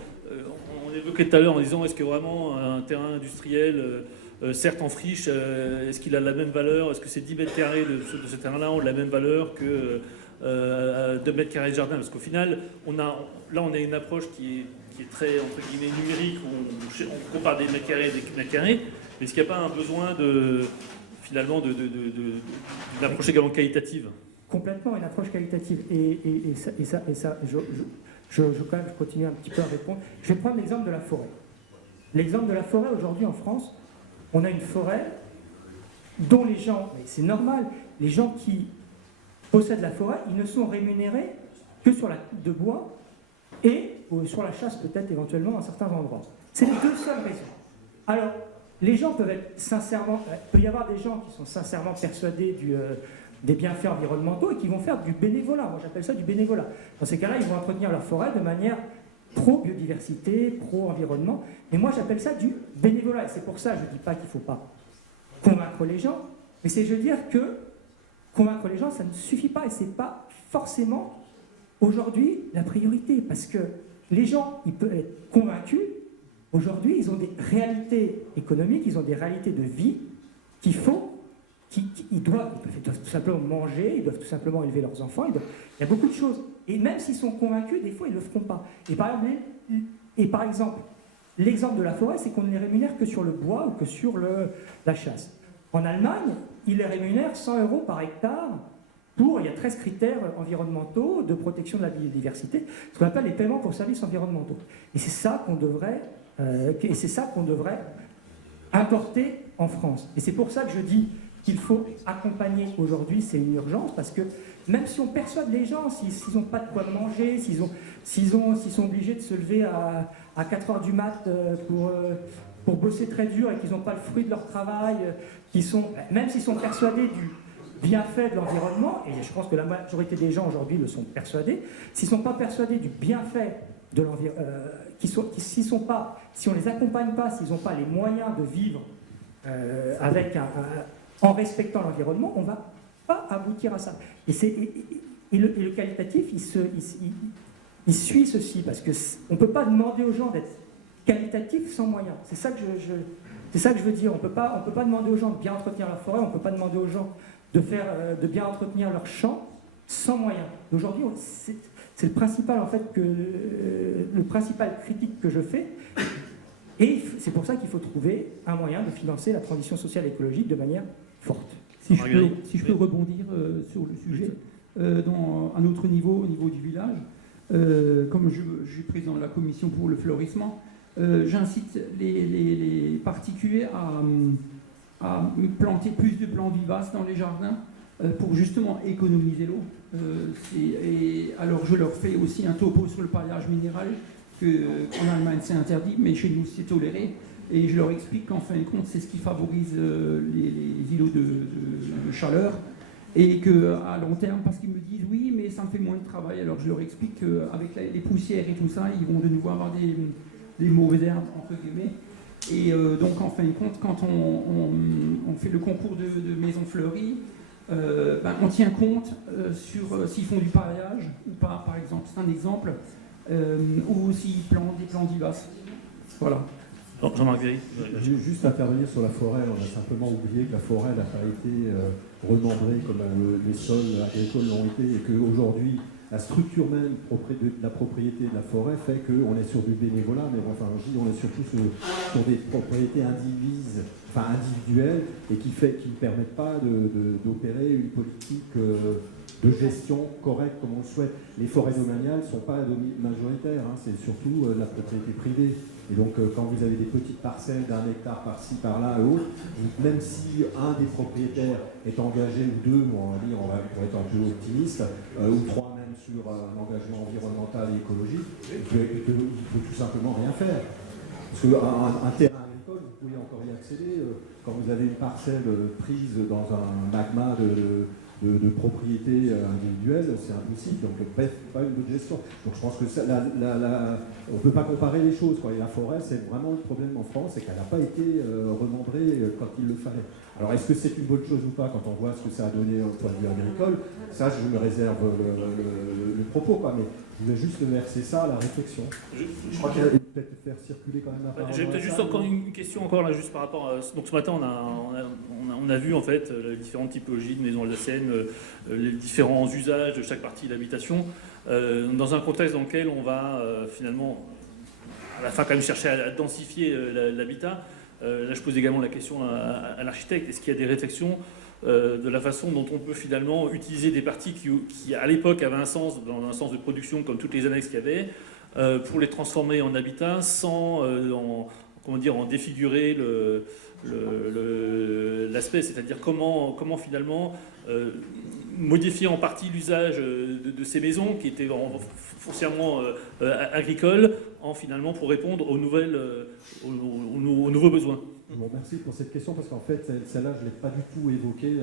on évoquait tout à l'heure en disant, est-ce que vraiment un terrain industriel... certes en friche, est-ce qu'il a la même valeur? Est-ce que ces 10 mètres carrés de ce terrain-là ont la même valeur que 2 mètres carrés de jardin? Parce qu'au final, on a une approche qui est très, entre guillemets, numérique, où on compare des mètres carrés et des mètres carrés, mais est-ce qu'il n'y a pas un besoin finalement d'une approche également qualitative? Complètement, une approche qualitative. Et ça je continue un petit peu à répondre. Je vais prendre l'exemple de la forêt. L'exemple de la forêt, aujourd'hui en France, on a une forêt dont les gens, mais c'est normal, les gens qui possèdent la forêt, ils ne sont rémunérés que sur la coupe de bois et sur la chasse peut-être éventuellement à certains endroits. C'est les deux seules raisons. Alors, les gens peuvent être sincèrement, il peut y avoir des gens qui sont sincèrement persuadés des bienfaits environnementaux et qui vont faire du bénévolat. Moi j'appelle ça du bénévolat. Dans ces cas-là, ils vont entretenir leur forêt de manière pro-biodiversité, pro-environnement. Mais moi, j'appelle ça du bénévolat. Et c'est pour ça que je ne dis pas qu'il ne faut pas convaincre les gens, mais c'est je veux dire que convaincre les gens, ça ne suffit pas et ce n'est pas forcément aujourd'hui la priorité. Parce que les gens, ils peuvent être convaincus, Aujourd'hui, ils ont des réalités économiques, ils ont des réalités de vie qu'ils doivent tout simplement manger, ils doivent tout simplement élever leurs enfants, il y a beaucoup de choses. Et même s'ils sont convaincus, des fois, ils ne le feront pas. Et par exemple, l'exemple de la forêt, c'est qu'on ne les rémunère que sur le bois ou que sur la chasse. En Allemagne, ils les rémunèrent 100 € par hectare il y a 13 critères environnementaux de protection de la biodiversité, ce qu'on appelle les paiements pour services environnementaux. Et c'est ça qu'on devrait importer en France. Et c'est pour ça que je dis qu'il faut accompagner aujourd'hui, c'est une urgence, parce que même si on persuade les gens, s'ils n'ont pas de quoi manger, s'ils sont obligés de se lever à 4 heures du mat pour bosser très dur et qu'ils n'ont pas le fruit de leur travail, même s'ils sont persuadés du bienfait de l'environnement, et je pense que la majorité des gens aujourd'hui le sont persuadés, s'ils ne sont pas persuadés du bienfait de l'environnement, si on ne les accompagne pas, s'ils n'ont pas les moyens de vivre en respectant l'environnement, on ne va pas aboutir à ça. Et le qualitatif, il suit ceci, parce qu'on ne peut pas demander aux gens d'être qualitatifs sans moyens. C'est ça que je veux dire. On peut pas demander aux gens de bien entretenir la forêt, on ne peut pas demander aux gens de bien entretenir leurs champs sans moyens. Aujourd'hui, c'est le principal le principal critique que je fais. Et c'est pour ça qu'il faut trouver un moyen de financer la transition sociale et écologique de manière forte. Si je peux rebondir sur le sujet, à notre niveau, au niveau du village, comme je suis président de la commission pour le fleurissement, j'incite les particuliers à planter plus de plantes vivaces dans les jardins pour justement économiser l'eau. Alors je leur fais aussi un topo sur le paillage minéral, qu'en Allemagne c'est interdit, mais chez nous c'est toléré. Et je leur explique qu'en fin de compte, c'est ce qui favorise les îlots de chaleur. Et qu'à long terme, parce qu'ils me disent oui, mais ça me fait moins de travail. Alors je leur explique qu'avec les poussières et tout ça, ils vont de nouveau avoir des mauvaises herbes, entre guillemets. Et donc en fin de compte, quand on fait le concours de maisons fleuries, on tient compte sur s'ils font du paillage ou pas, par exemple. C'est un exemple. Ou s'ils plantent des plantes vivaces. Voilà. Jean-Marc Véry. Juste intervenir sur la forêt, on a simplement oublié que la forêt n'a pas été remembrée comme les sols agricoles l'ont été, et qu'aujourd'hui, la structure même de la propriété de la forêt fait qu'on est sur du bénévolat, mais enfin, on est surtout sur des propriétés individuelles, et qui ne permettent pas d'opérer une politique de gestion correcte comme on le souhaite. Les forêts domaniales ne sont pas majoritaires, c'est surtout la propriété privée. Et donc quand vous avez des petites parcelles d'1 hectare par-ci, par-là et autres, même si un des propriétaires est engagé, ou deux, on va pour être un peu optimiste, ou trois même sur un engagement environnemental et écologique, il peut tout simplement rien faire. Parce qu'un terrain agricole, vous pouvez encore y accéder quand vous avez une parcelle prise dans un magma de propriété individuelle, c'est impossible, donc bref, pas une bonne gestion. Donc je pense que on ne peut pas comparer les choses, quoi. Et la forêt, c'est vraiment le problème en France, c'est qu'elle n'a pas été remembrée quand il le fallait. Alors est-ce que c'est une bonne chose ou pas quand on voit ce que ça a donné au point de vue agricole? Ça, je me réserve le propos, quoi, mais je voulais juste verser ça à la réflexion. Je crois qu'il y a peut-être faire circuler quand même la parole. J'ai peut-être juste encore une question encore là, juste par rapport à... Donc ce matin, on a vu en fait les différentes typologies de maisons alsaciennes, les différents usages de chaque partie de l'habitation, dans un contexte dans lequel on va finalement, à la fin, quand même chercher à densifier l'habitat. Là, je pose également la question à l'architecte. Est-ce qu'il y a des réflexions de la façon dont on peut finalement utiliser des parties qui à l'époque avaient un sens, dans un sens de production, comme toutes les annexes qu'il y avait, pour les transformer en habitat sans en défigurer l'aspect, c'est-à-dire comment finalement modifier en partie l'usage de ces maisons qui étaient foncièrement agricoles, finalement pour répondre aux nouveaux besoins. Bon, merci pour cette question, parce qu'en fait, celle-là, je ne l'ai pas du tout évoquée.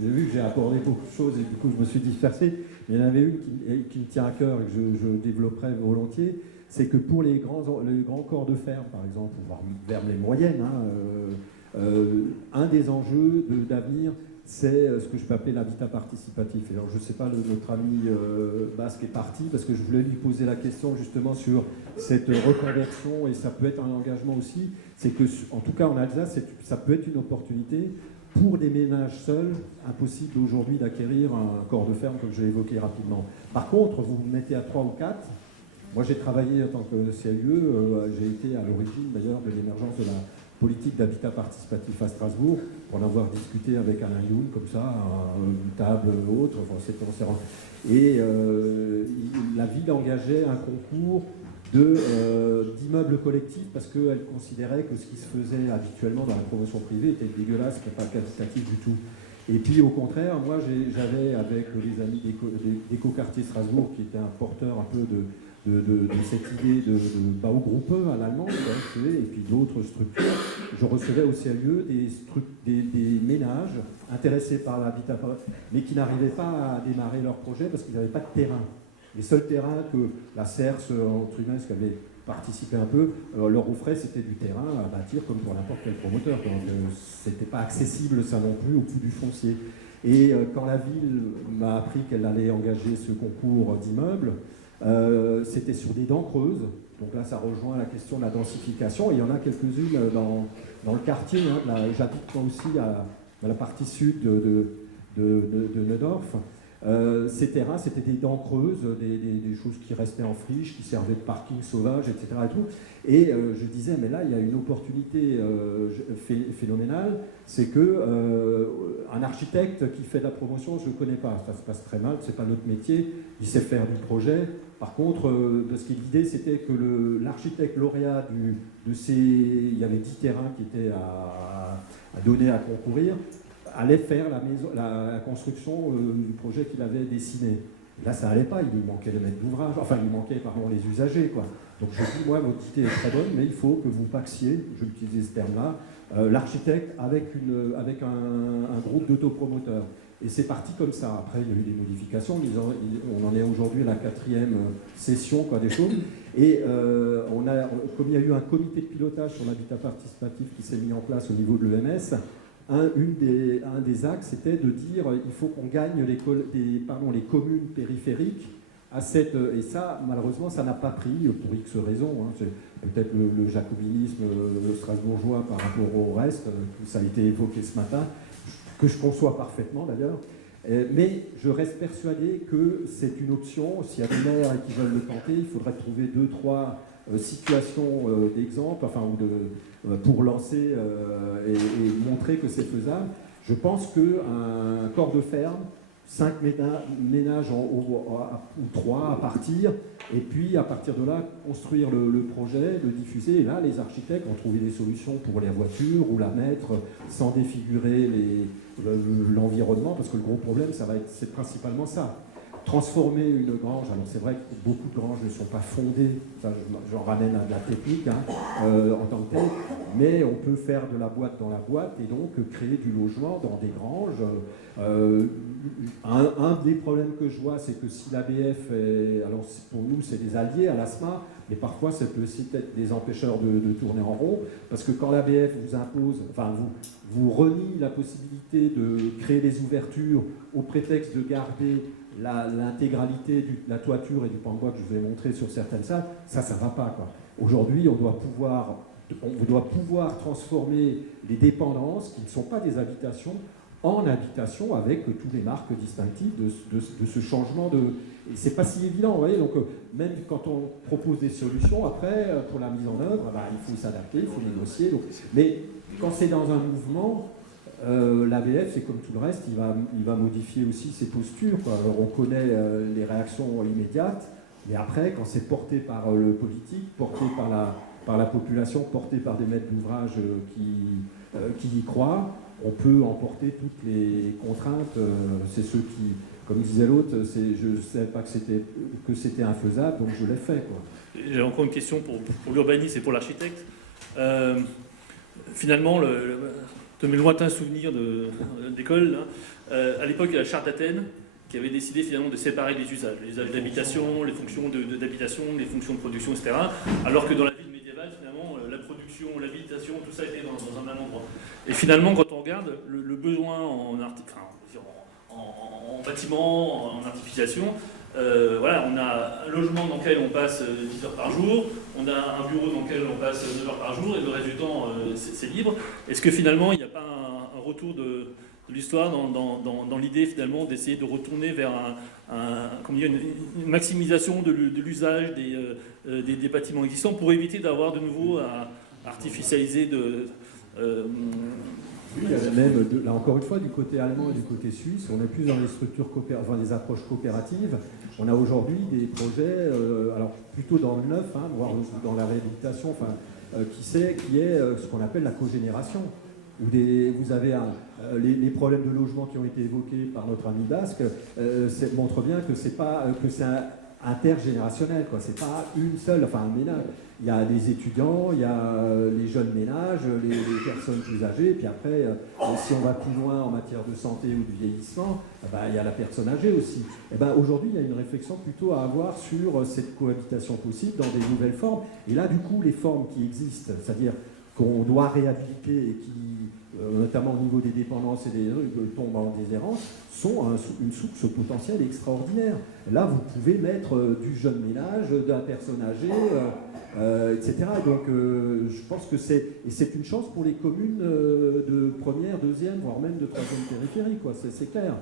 J'ai vu que j'ai abordé beaucoup de choses et du coup, je me suis dispersé. Mais il y en avait une qui me tient à cœur et que je développerai volontiers. C'est que pour les grands corps de ferme, par exemple, voire fermes les moyennes, un des enjeux d'avenir, c'est ce que je peux appeler l'habitat participatif. Et alors, je ne sais pas, notre ami Basque est parti, parce que je voulais lui poser la question justement sur cette reconversion, et ça peut être un engagement aussi, c'est que, en tout cas en Alsace, ça peut être une opportunité pour des ménages seuls, impossible aujourd'hui d'acquérir un corps de ferme, comme je l'ai évoqué rapidement. Par contre, vous vous mettez à 3 ou 4. Moi, j'ai travaillé en tant que CAUE, j'ai été à l'origine d'ailleurs de l'émergence de la politique d'habitat participatif à Strasbourg, pour en avoir discuté avec Alain Youn, comme ça, à une table autre, enfin, et la ville engageait un concours d'immeubles collectifs parce qu'elle considérait que ce qui se faisait habituellement dans la promotion privée était dégueulasse, qui n'était pas qualitatif du tout. Et puis au contraire, moi j'avais avec les amis d'Éco-Quartier Strasbourg, qui étaient un porteur un peu de cette idée de Baugruppe à l'allemand, et puis d'autres structures, je recevais au CAUE des ménages intéressés par l'habitat, mais qui n'arrivaient pas à démarrer leur projet parce qu'ils n'avaient pas de terrain. Les seuls terrains que la CERS, entre guillemets, qui avait participé un peu, leur offrait, c'était du terrain à bâtir comme pour n'importe quel promoteur. Donc c'était pas accessible ça non plus au coût du foncier. Et quand la ville m'a appris qu'elle allait engager ce concours d'immeubles, c'était sur des dents creuses. Donc là, ça rejoint la question de la densification. Et il y en a quelques-unes dans le quartier. Hein, j'habite moi aussi dans la partie sud de Neudorf. Ces terrains, c'était des dents creuses, des choses qui restaient en friche, qui servaient de parking sauvage, etc. Et je disais, mais là, il y a une opportunité phénoménale, c'est que un architecte qui fait de la promotion, je ne le connais pas, ça se passe très mal, c'est pas notre métier, il sait faire du projet. Par contre, l'idée, c'était que l'architecte lauréat il y avait 10 terrains qui étaient à donner à concourir, allait faire la construction du projet qu'il avait dessiné. Et là, ça n'allait pas, il lui manquait le maître d'ouvrage, enfin, il lui manquait, pardon, les usagers, quoi. Donc je dis, moi, votre idée est très bonne, mais il faut que vous paxiez, je vais utiliser ce terme-là, l'architecte avec un groupe d'autopromoteurs. Et c'est parti comme ça. Après, il y a eu des modifications, on en est aujourd'hui à la 4e session, quoi, des choses. Et comme il y a eu un comité de pilotage sur l'habitat participatif qui s'est mis en place au niveau de l'EMS, un des axes, c'était de dire il faut qu'on gagne les communes périphériques à et ça, malheureusement, ça n'a pas pris pour X raisons. Hein. C'est peut-être le jacobinisme strasbourgeois par rapport au reste, ça a été évoqué ce matin, que je conçois parfaitement d'ailleurs. Mais je reste persuadé que c'est une option. S'il y a des maires qui veulent le tenter, il faudrait trouver 2-3 situations d'exemple, enfin, pour lancer et montrer que c'est faisable. Je pense qu'un corps de ferme, 5 ménages ou 3 à partir, et puis à partir de là, construire le projet, le diffuser. Et là, les architectes ont trouvé des solutions pour les voitures ou la mettre sans défigurer l'environnement, parce que le gros problème, c'est principalement ça. Transformer une grange, alors c'est vrai que beaucoup de granges ne sont pas fondées, j'en ramène à de la technique en tant que tel, mais on peut faire de la boîte dans la boîte et donc créer du logement dans des granges. Un des problèmes que je vois, c'est que si l'ABF, alors pour nous c'est des alliés à l'ASMA, mais parfois ça peut aussi être des empêcheurs de tourner en rond, parce que quand l'ABF vous impose, enfin vous renie la possibilité de créer des ouvertures au prétexte de garder l'intégralité de la toiture et du pan de bois que je vous ai montré sur certaines salles, ça va pas, quoi. Aujourd'hui, on doit pouvoir transformer les dépendances, qui ne sont pas des habitations, en habitation avec toutes les marques distinctives de ce changement de... Et c'est pas si évident, vous voyez, donc même quand on propose des solutions, après, pour la mise en œuvre, il faut s'adapter, il faut négocier. Mais quand c'est dans un mouvement, l'ABF, c'est comme tout le reste, il va modifier aussi ses postures, quoi. Alors, on connaît les réactions immédiates, mais après, quand c'est porté par le politique, porté par la population, porté par des maîtres d'ouvrage qui y croient, on peut emporter toutes les contraintes. C'est ceux qui, comme disait l'autre, je ne savais pas que c'était infaisable, donc je l'ai fait, quoi. J'ai encore une question pour l'urbaniste et pour l'architecte. Finalement, de mes lointains souvenirs d'école, à l'époque, il y a la charte d'Athènes qui avait décidé finalement de séparer les usages d'habitation, les fonctions d'habitation, les fonctions de production, etc. Alors que dans la ville médiévale, finalement, la production construction, l'habitation, tout ça était dans un même endroit. Et finalement, quand on regarde le besoin en bâtiment, en artificialisation, voilà, on a un logement dans lequel on passe 10 heures par jour, on a un bureau dans lequel on passe 9 heures par jour, et le reste du temps, c'est libre. Est-ce que finalement, il n'y a pas un retour de l'histoire dans l'idée finalement d'essayer de retourner vers une maximisation de l'usage des bâtiments existants pour éviter d'avoir de nouveau à artificialiser Oui, il y a même, là encore une fois, du côté allemand et du côté suisse, on est plus dans les structures des approches coopératives. On a aujourd'hui des projets, alors plutôt dans le neuf, voire dans la réhabilitation, qui est ce qu'on appelle la cogénération. Où vous avez les problèmes de logement qui ont été évoqués par notre ami basque montrent bien que c'est intergénérationnel, quoi. C'est pas une seule, un ménage. Il y a des étudiants, il y a les jeunes ménages, les personnes plus âgées, et puis après, si on va plus loin en matière de santé ou de vieillissement, il y a la personne âgée aussi. Aujourd'hui, il y a une réflexion plutôt à avoir sur cette cohabitation possible dans des nouvelles formes. Et là, du coup, les formes qui existent, c'est-à-dire qu'on doit réhabiliter et qui, notamment au niveau des dépendances et des tombes en déshérence, sont une source potentielle extraordinaire. Là, vous pouvez mettre du jeune ménage, de la personne âgée, etc. Donc, je pense que c'est une chance pour les communes de première, deuxième, voire même de troisième périphérie, quoi. C'est clair.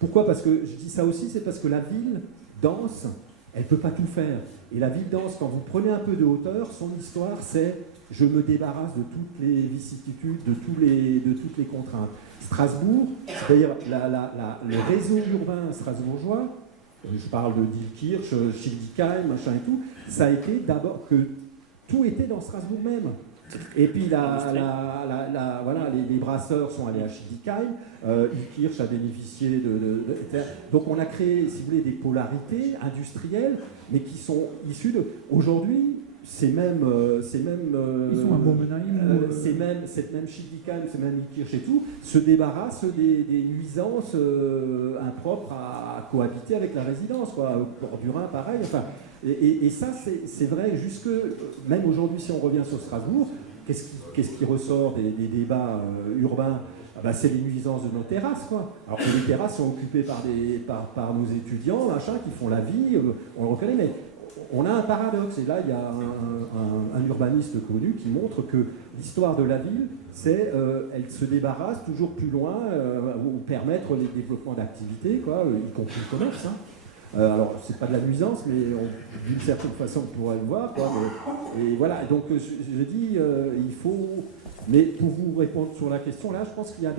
Pourquoi ? Parce que je dis ça aussi, c'est parce que la ville dense, elle ne peut pas tout faire. Et la ville dense, quand vous prenez un peu de hauteur, son histoire, c'est je me débarrasse de toutes les vicissitudes, de toutes les contraintes. Strasbourg, c'est-à-dire le réseau urbain strasbourgeois, je parle de Diekirch, Schildikheim, machin et tout, ça a été d'abord que tout était dans Strasbourg même. Et puis voilà, les brasseurs sont allés à Schildikheim, Diekirch a bénéficié de. Donc on a créé, si vous voulez, des polarités industrielles, mais qui sont issues de. Aujourd'hui, c'est même ils sont à Bommenheim. Cette même Schildikheim, c'est même Diekirch et tout, se débarrasse des nuisances impropres à cohabiter avec la résidence, quoi. Au Port du Rhin, pareil. Et ça, c'est vrai, même aujourd'hui, si on revient sur Strasbourg, qu'est-ce qui ressort des débats urbains ? C'est les nuisances de nos terrasses, quoi. Alors que les terrasses sont occupées par nos étudiants, qui font la vie, on le reconnaît, mais on a un paradoxe. Et là, il y a un urbaniste connu qui montre que l'histoire de la ville, elle se débarrasse toujours plus loin, ou permettre les développements d'activités, quoi, y compris le commerce. Alors, c'est pas de la nuisance, mais d'une certaine façon, on pourrait le voir, quoi. Et voilà, donc je dis, il faut... Mais pour vous répondre sur la question, là, je pense qu'il y a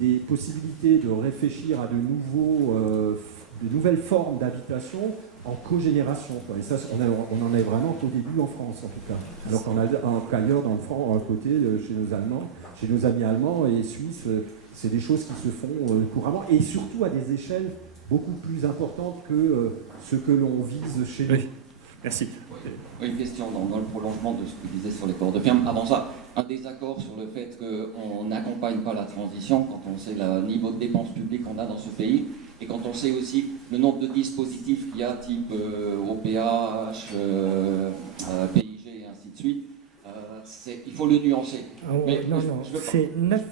des possibilités de réfléchir à de nouvelles formes d'habitation en cogénération, quoi. Et ça, on en est vraiment au début en France, en tout cas. Alors qu'ailleurs, dans le front, à côté, chez nos amis allemands et suisses, c'est des choses qui se font couramment, et surtout à des échelles beaucoup plus importante que ce que l'on vise chez nous. Merci. Oui, une question dans le prolongement de ce que vous disiez sur les corps de ferme. Avant ça, un désaccord sur le fait qu'on n'accompagne pas la transition quand on sait le niveau de dépenses publiques qu'on a dans ce pays et quand on sait aussi le nombre de dispositifs qu'il y a, type OPH, PIG et ainsi de suite. Il faut le nuancer. C'est 9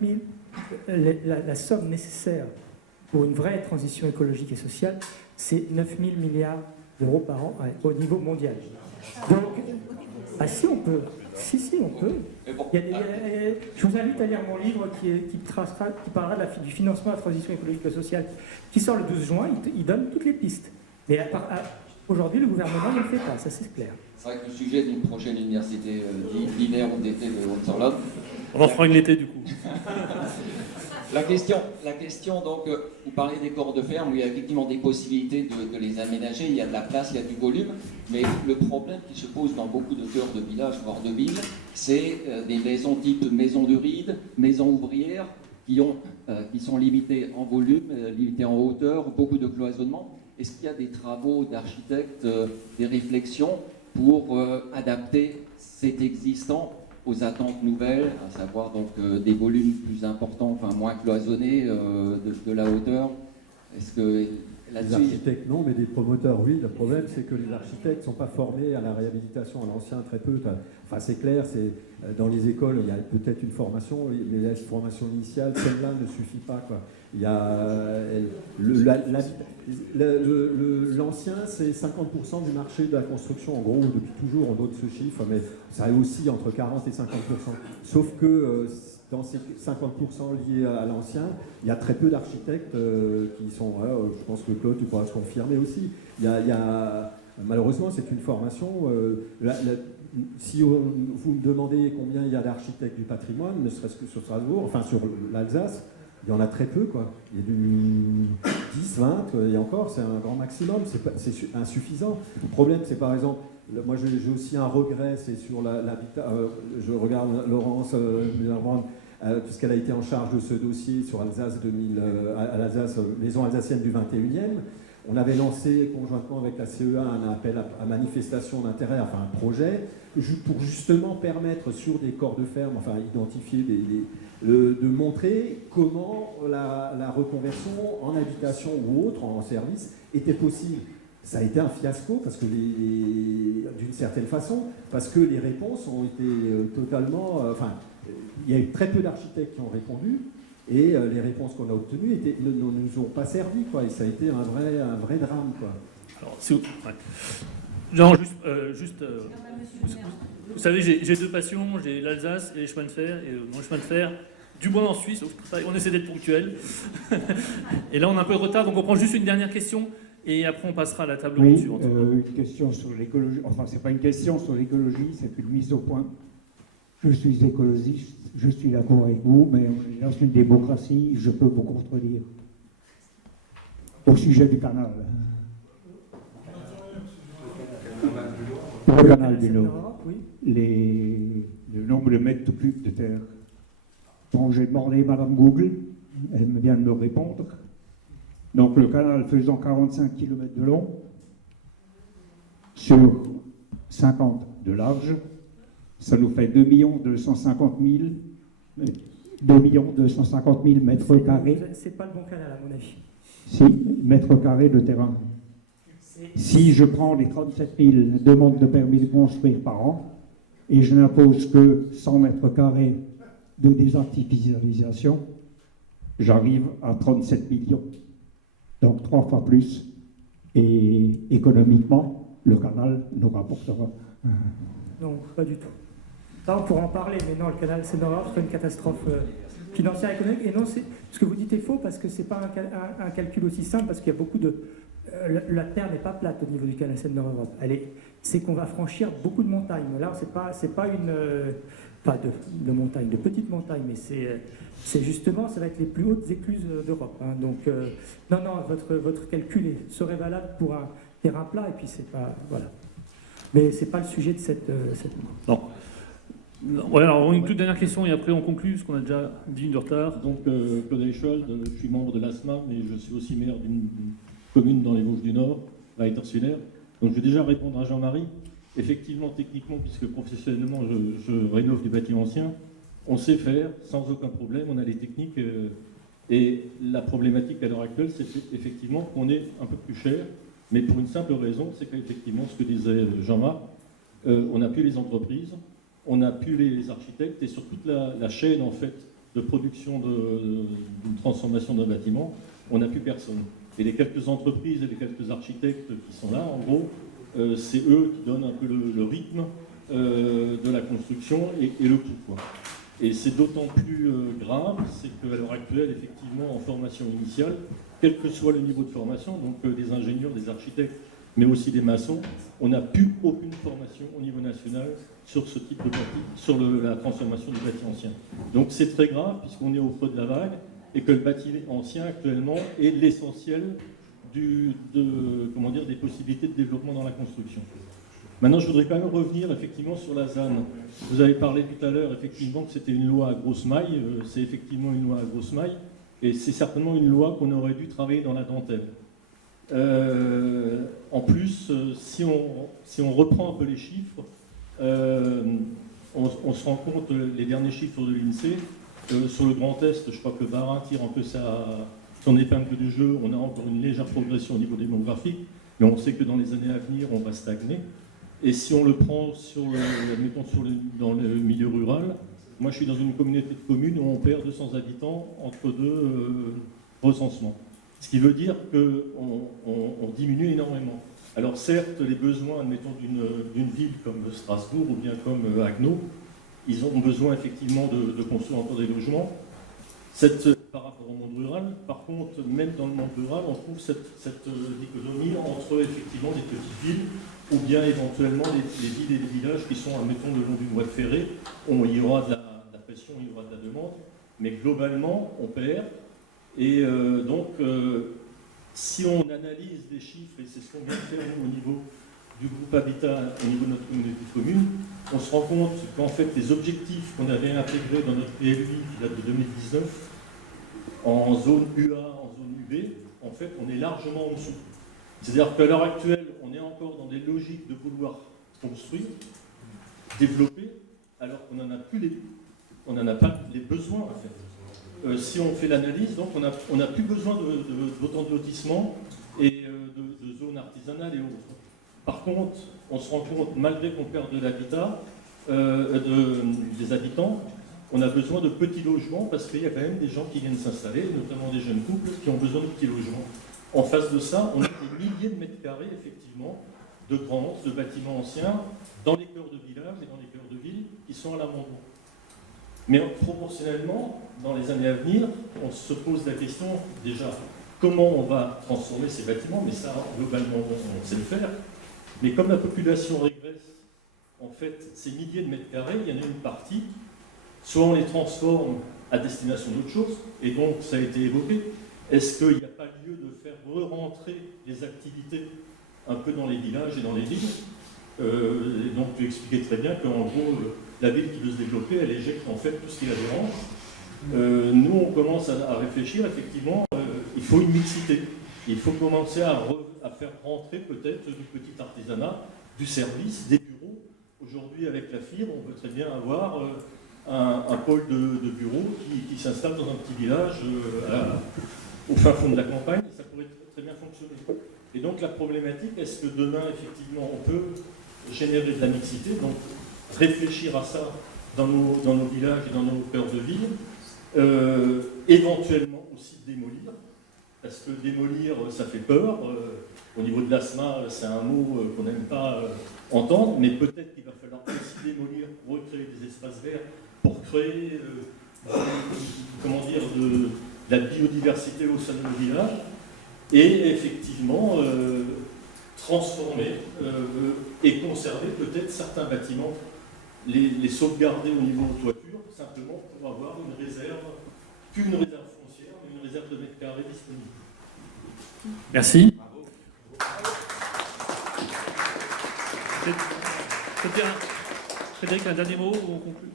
000. La somme nécessaire pour une vraie transition écologique et sociale, c'est 9 000 milliards d'euros par an au niveau mondial. Donc, si on peut. Si, on peut. Je vous invite à lire mon livre qui parlera du financement de la transition écologique et sociale, qui sort le 12 juin, il donne toutes les pistes. Mais aujourd'hui, le gouvernement ne le fait pas, ça c'est clair. C'est vrai que le sujet d'une prochaine université d'hiver ou d'été de Haute-Savoie. On en fera une l'été du coup. La question, donc, vous parlez des corps de ferme, où il y a effectivement des possibilités de les aménager, il y a de la place, il y a du volume, mais le problème qui se pose dans beaucoup de cœurs de villages, voire de villes, c'est des maisons type maisons de ride, maisons ouvrières, qui sont limitées en volume, limitées en hauteur, beaucoup de cloisonnement. Est-ce qu'il y a des travaux d'architectes, des réflexions pour adapter cet existant aux attentes nouvelles, à savoir donc des volumes plus importants, moins cloisonnés, de la hauteur? Est-ce que Les là-dessus, architectes, non, mais des promoteurs, oui. Le problème, c'est que les architectes ne sont pas formés à la réhabilitation, à l'ancien, très peu. Enfin, c'est clair, dans les écoles, il y a peut-être une formation, mais la formation initiale, celle-là ne suffit pas, quoi. Il y a l'ancien, c'est 50% du marché de la construction, en gros, depuis toujours, on donne ce chiffre, mais ça est aussi entre 40 et 50%. Sauf que dans ces 50% liés à l'ancien, il y a très peu d'architectes qui sont... je pense que Claude, tu pourras se confirmer aussi. Malheureusement, c'est une formation... si vous me demandez combien il y a d'architectes du patrimoine, ne serait-ce que sur Strasbourg, enfin sur l'Alsace, il y en a très peu, quoi. Il y a du 10, 20, et encore, c'est un grand maximum, c'est insuffisant. Le problème, c'est par exemple... Moi, j'ai aussi un regret, c'est sur l'habitat. Je regarde Laurence puisqu'elle a été en charge de ce dossier sur Alsace à l'Alsace, maison alsacienne du 21e. On avait lancé conjointement avec la CEA un appel à manifestation d'intérêt, enfin un projet, pour justement permettre sur des corps de ferme, enfin identifier de montrer comment la reconversion en habitation ou autre, en service, était possible. Ça a été un fiasco parce que d'une certaine façon, parce que les réponses ont été totalement... il y a eu très peu d'architectes qui ont répondu et les réponses qu'on a obtenues ne nous ont pas servi, quoi. Et ça a été un vrai drame, quoi. Alors, Jean, vous savez, j'ai deux passions, j'ai l'Alsace et les chemins de fer. Et dans les chemins de fer, du moins en Suisse, on essaie d'être ponctuel. Et là, on a un peu de retard, donc on prend juste une dernière question. Et après, on passera à la table ronde suivante. Une question sur l'écologie. Enfin, c'est pas une question sur l'écologie, c'est une mise au point. Je suis écologiste, je suis d'accord avec vous, mais on est dans une démocratie, je peux vous contredire. Au sujet du canal. Le canal du Nord. Le nombre de mètres cubes de terre. Bon, j'ai demandé à Madame Google, elle vient de me répondre. Donc le canal faisant 45 km de long, sur 50 de large, ça nous fait 2 250 000 mètres carrés. C'est pas le bon canal à mon avis. Si, mètres carrés de terrain. Si je prends les 37 000 demandes de permis de construire par an, et je n'impose que 100 mètres carrés de désartificialisation, j'arrive à 37 millions. Donc 3 fois plus, et économiquement, le canal nous rapportera. Non, pas du tout. Ça, on pourra en parler, mais non, le canal Seine-Nord serait une catastrophe financière et économique. Et non, ce que vous dites est faux, parce que ce n'est pas un calcul aussi simple, parce qu'il y a beaucoup de... la Terre n'est pas plate au niveau du canal Seine-Nord. C'est qu'on va franchir beaucoup de montagnes. Là, c'est pas une... pas de montagnes, de petites montagnes, mais c'est justement, ça va être les plus hautes écluses d'Europe. Hein. Donc, non, votre calcul serait valable pour un terrain plat, et puis c'est pas... Voilà. Mais c'est pas le sujet de cette... Non. Ouais, alors une toute dernière question, et après on conclut, parce qu'on a déjà 10 minutes de retard. Donc, Claude Eichold, je suis membre de l'ASMA, mais je suis aussi maire d'une commune dans les Vosges du Nord, Reitersuler. Donc, je vais déjà répondre à Jean-Marie. Effectivement, techniquement, puisque professionnellement, je rénove du bâtiment ancien, on sait faire sans aucun problème, on a les techniques. Et la problématique à l'heure actuelle, c'est effectivement qu'on est un peu plus cher, mais pour une simple raison, c'est qu'effectivement, ce que disait Jean-Marc, on n'a plus les entreprises, on n'a plus les architectes, et sur toute la chaîne en fait de production d'une transformation d'un bâtiment, on n'a plus personne. Et les quelques entreprises et les quelques architectes qui sont là, en gros, c'est eux qui donnent un peu le rythme de la construction et le coût, quoi. Et c'est d'autant plus grave, c'est qu'à l'heure actuelle, effectivement, en formation initiale, quel que soit le niveau de formation, donc des ingénieurs, des architectes, mais aussi des maçons, on n'a plus aucune formation au niveau national sur ce type de bâti, sur la transformation du bâti ancien. Donc c'est très grave, puisqu'on est au creux de la vague, et que le bâti ancien, actuellement, est l'essentiel des possibilités de développement dans la construction. Maintenant, je voudrais quand même revenir effectivement sur la ZAN. Vous avez parlé tout à l'heure effectivement que c'était une loi à grosse maille. C'est effectivement une loi à grosse maille, et c'est certainement une loi qu'on aurait dû travailler dans la dentelle. En plus, si on reprend un peu les chiffres, on se rend compte, les derniers chiffres de l'INSEE, sur le Grand Est, je crois que Barin tire un peu son épingle du jeu, on a encore une légère progression au niveau démographique, mais on sait que dans les années à venir, on va stagner. Et si on le prend admettons dans le milieu rural, moi je suis dans une communauté de communes où on perd 200 habitants entre deux recensements. Ce qui veut dire qu'on diminue énormément. Alors certes, les besoins, admettons, d'une ville comme Strasbourg ou bien comme Haguenau, ils ont besoin effectivement de construire encore des logements. Par rapport au monde rural, par contre, même dans le monde rural, on trouve cette dichotomie entre effectivement des petites villes ou bien éventuellement les villes et les villages qui sont, admettons, le long d'une voie ferrée, où il y aura de la pression, il y aura de la demande, mais globalement, on perd. Et si on analyse les chiffres, et c'est ce qu'on vient de faire au niveau du groupe Habitat, au niveau de notre communauté de communes, on se rend compte qu'en fait, les objectifs qu'on avait intégrés dans notre PLUI, qui date de 2019, en zone UA, en zone UB, en fait, on est largement en dessous. C'est-à-dire qu'à l'heure actuelle, on est encore dans des logiques de vouloir construire, développer, alors qu'on n'en a plus on n'en a pas les besoins, en fait. Si on fait l'analyse, donc on n'a plus besoin d'autant de lotissements et de zones artisanales et autres. Par contre, on se rend compte, malgré qu'on perd de l'habitat, des habitants, on a besoin de petits logements parce qu'il y a quand même des gens qui viennent s'installer, notamment des jeunes couples qui ont besoin de petits logements. En face de ça, on a des milliers de mètres carrés, effectivement, de grands, de bâtiments anciens, dans les cœurs de villages et dans les cœurs de villes, qui sont à l'abandon. Mais proportionnellement, dans les années à venir, on se pose la question, déjà, comment on va transformer ces bâtiments, mais ça, globalement, on sait le faire. Mais comme la population régresse, en fait, ces milliers de mètres carrés, il y en a une partie, soit on les transforme à destination d'autre chose, et donc ça a été évoqué, est-ce qu'il n'y a pas lieu de faire re-rentrer les activités un peu dans les villages et dans les villes et donc tu expliquais très bien qu'en gros, la ville qui veut se développer, elle éjecte en fait tout ce qui la dérange. Nous, on commence à réfléchir, effectivement, il faut une mixité. Il faut commencer à faire rentrer peut-être du petit artisanat, du service, des bureaux. Aujourd'hui, avec la fibre, on peut très bien avoir un pôle de bureaux qui s'installe dans un petit village au fin fond de la campagne, et ça pourrait très bien fonctionner. Et donc la problématique, est-ce que demain, effectivement, on peut générer de la mixité, donc réfléchir à ça dans nos villages et dans nos cœurs de ville, éventuellement aussi démolir, parce que démolir, ça fait peur. Au niveau de l'asthma, c'est un mot qu'on n'aime pas entendre, mais peut-être qu'il va falloir aussi démolir pour recréer des espaces verts, pour créer de la biodiversité au sein de nos villages, et effectivement transformer et conserver peut-être certains bâtiments, les sauvegarder au niveau de toiture, simplement pour avoir une réserve, plus une réserve foncière, mais une réserve de mètres carrés disponible. Merci. Frédéric, un dernier mot ou on conclut?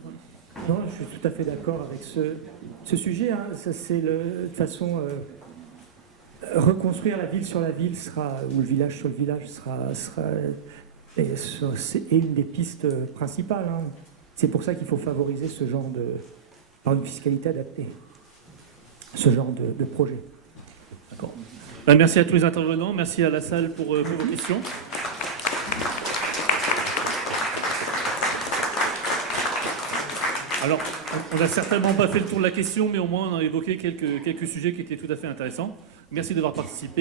Non, je suis tout à fait d'accord avec ce sujet. Hein. Ça, c'est de toute façon, reconstruire la ville sur la ville ou le village sur le village c'est une des pistes principales. Hein. C'est pour ça qu'il faut favoriser ce genre par une fiscalité adaptée, ce genre de projet. D'accord. Merci à tous les intervenants, merci à la salle pour vos questions. Alors, on n'a certainement pas fait le tour de la question, mais au moins on a évoqué quelques sujets qui étaient tout à fait intéressants. Merci d'avoir participé.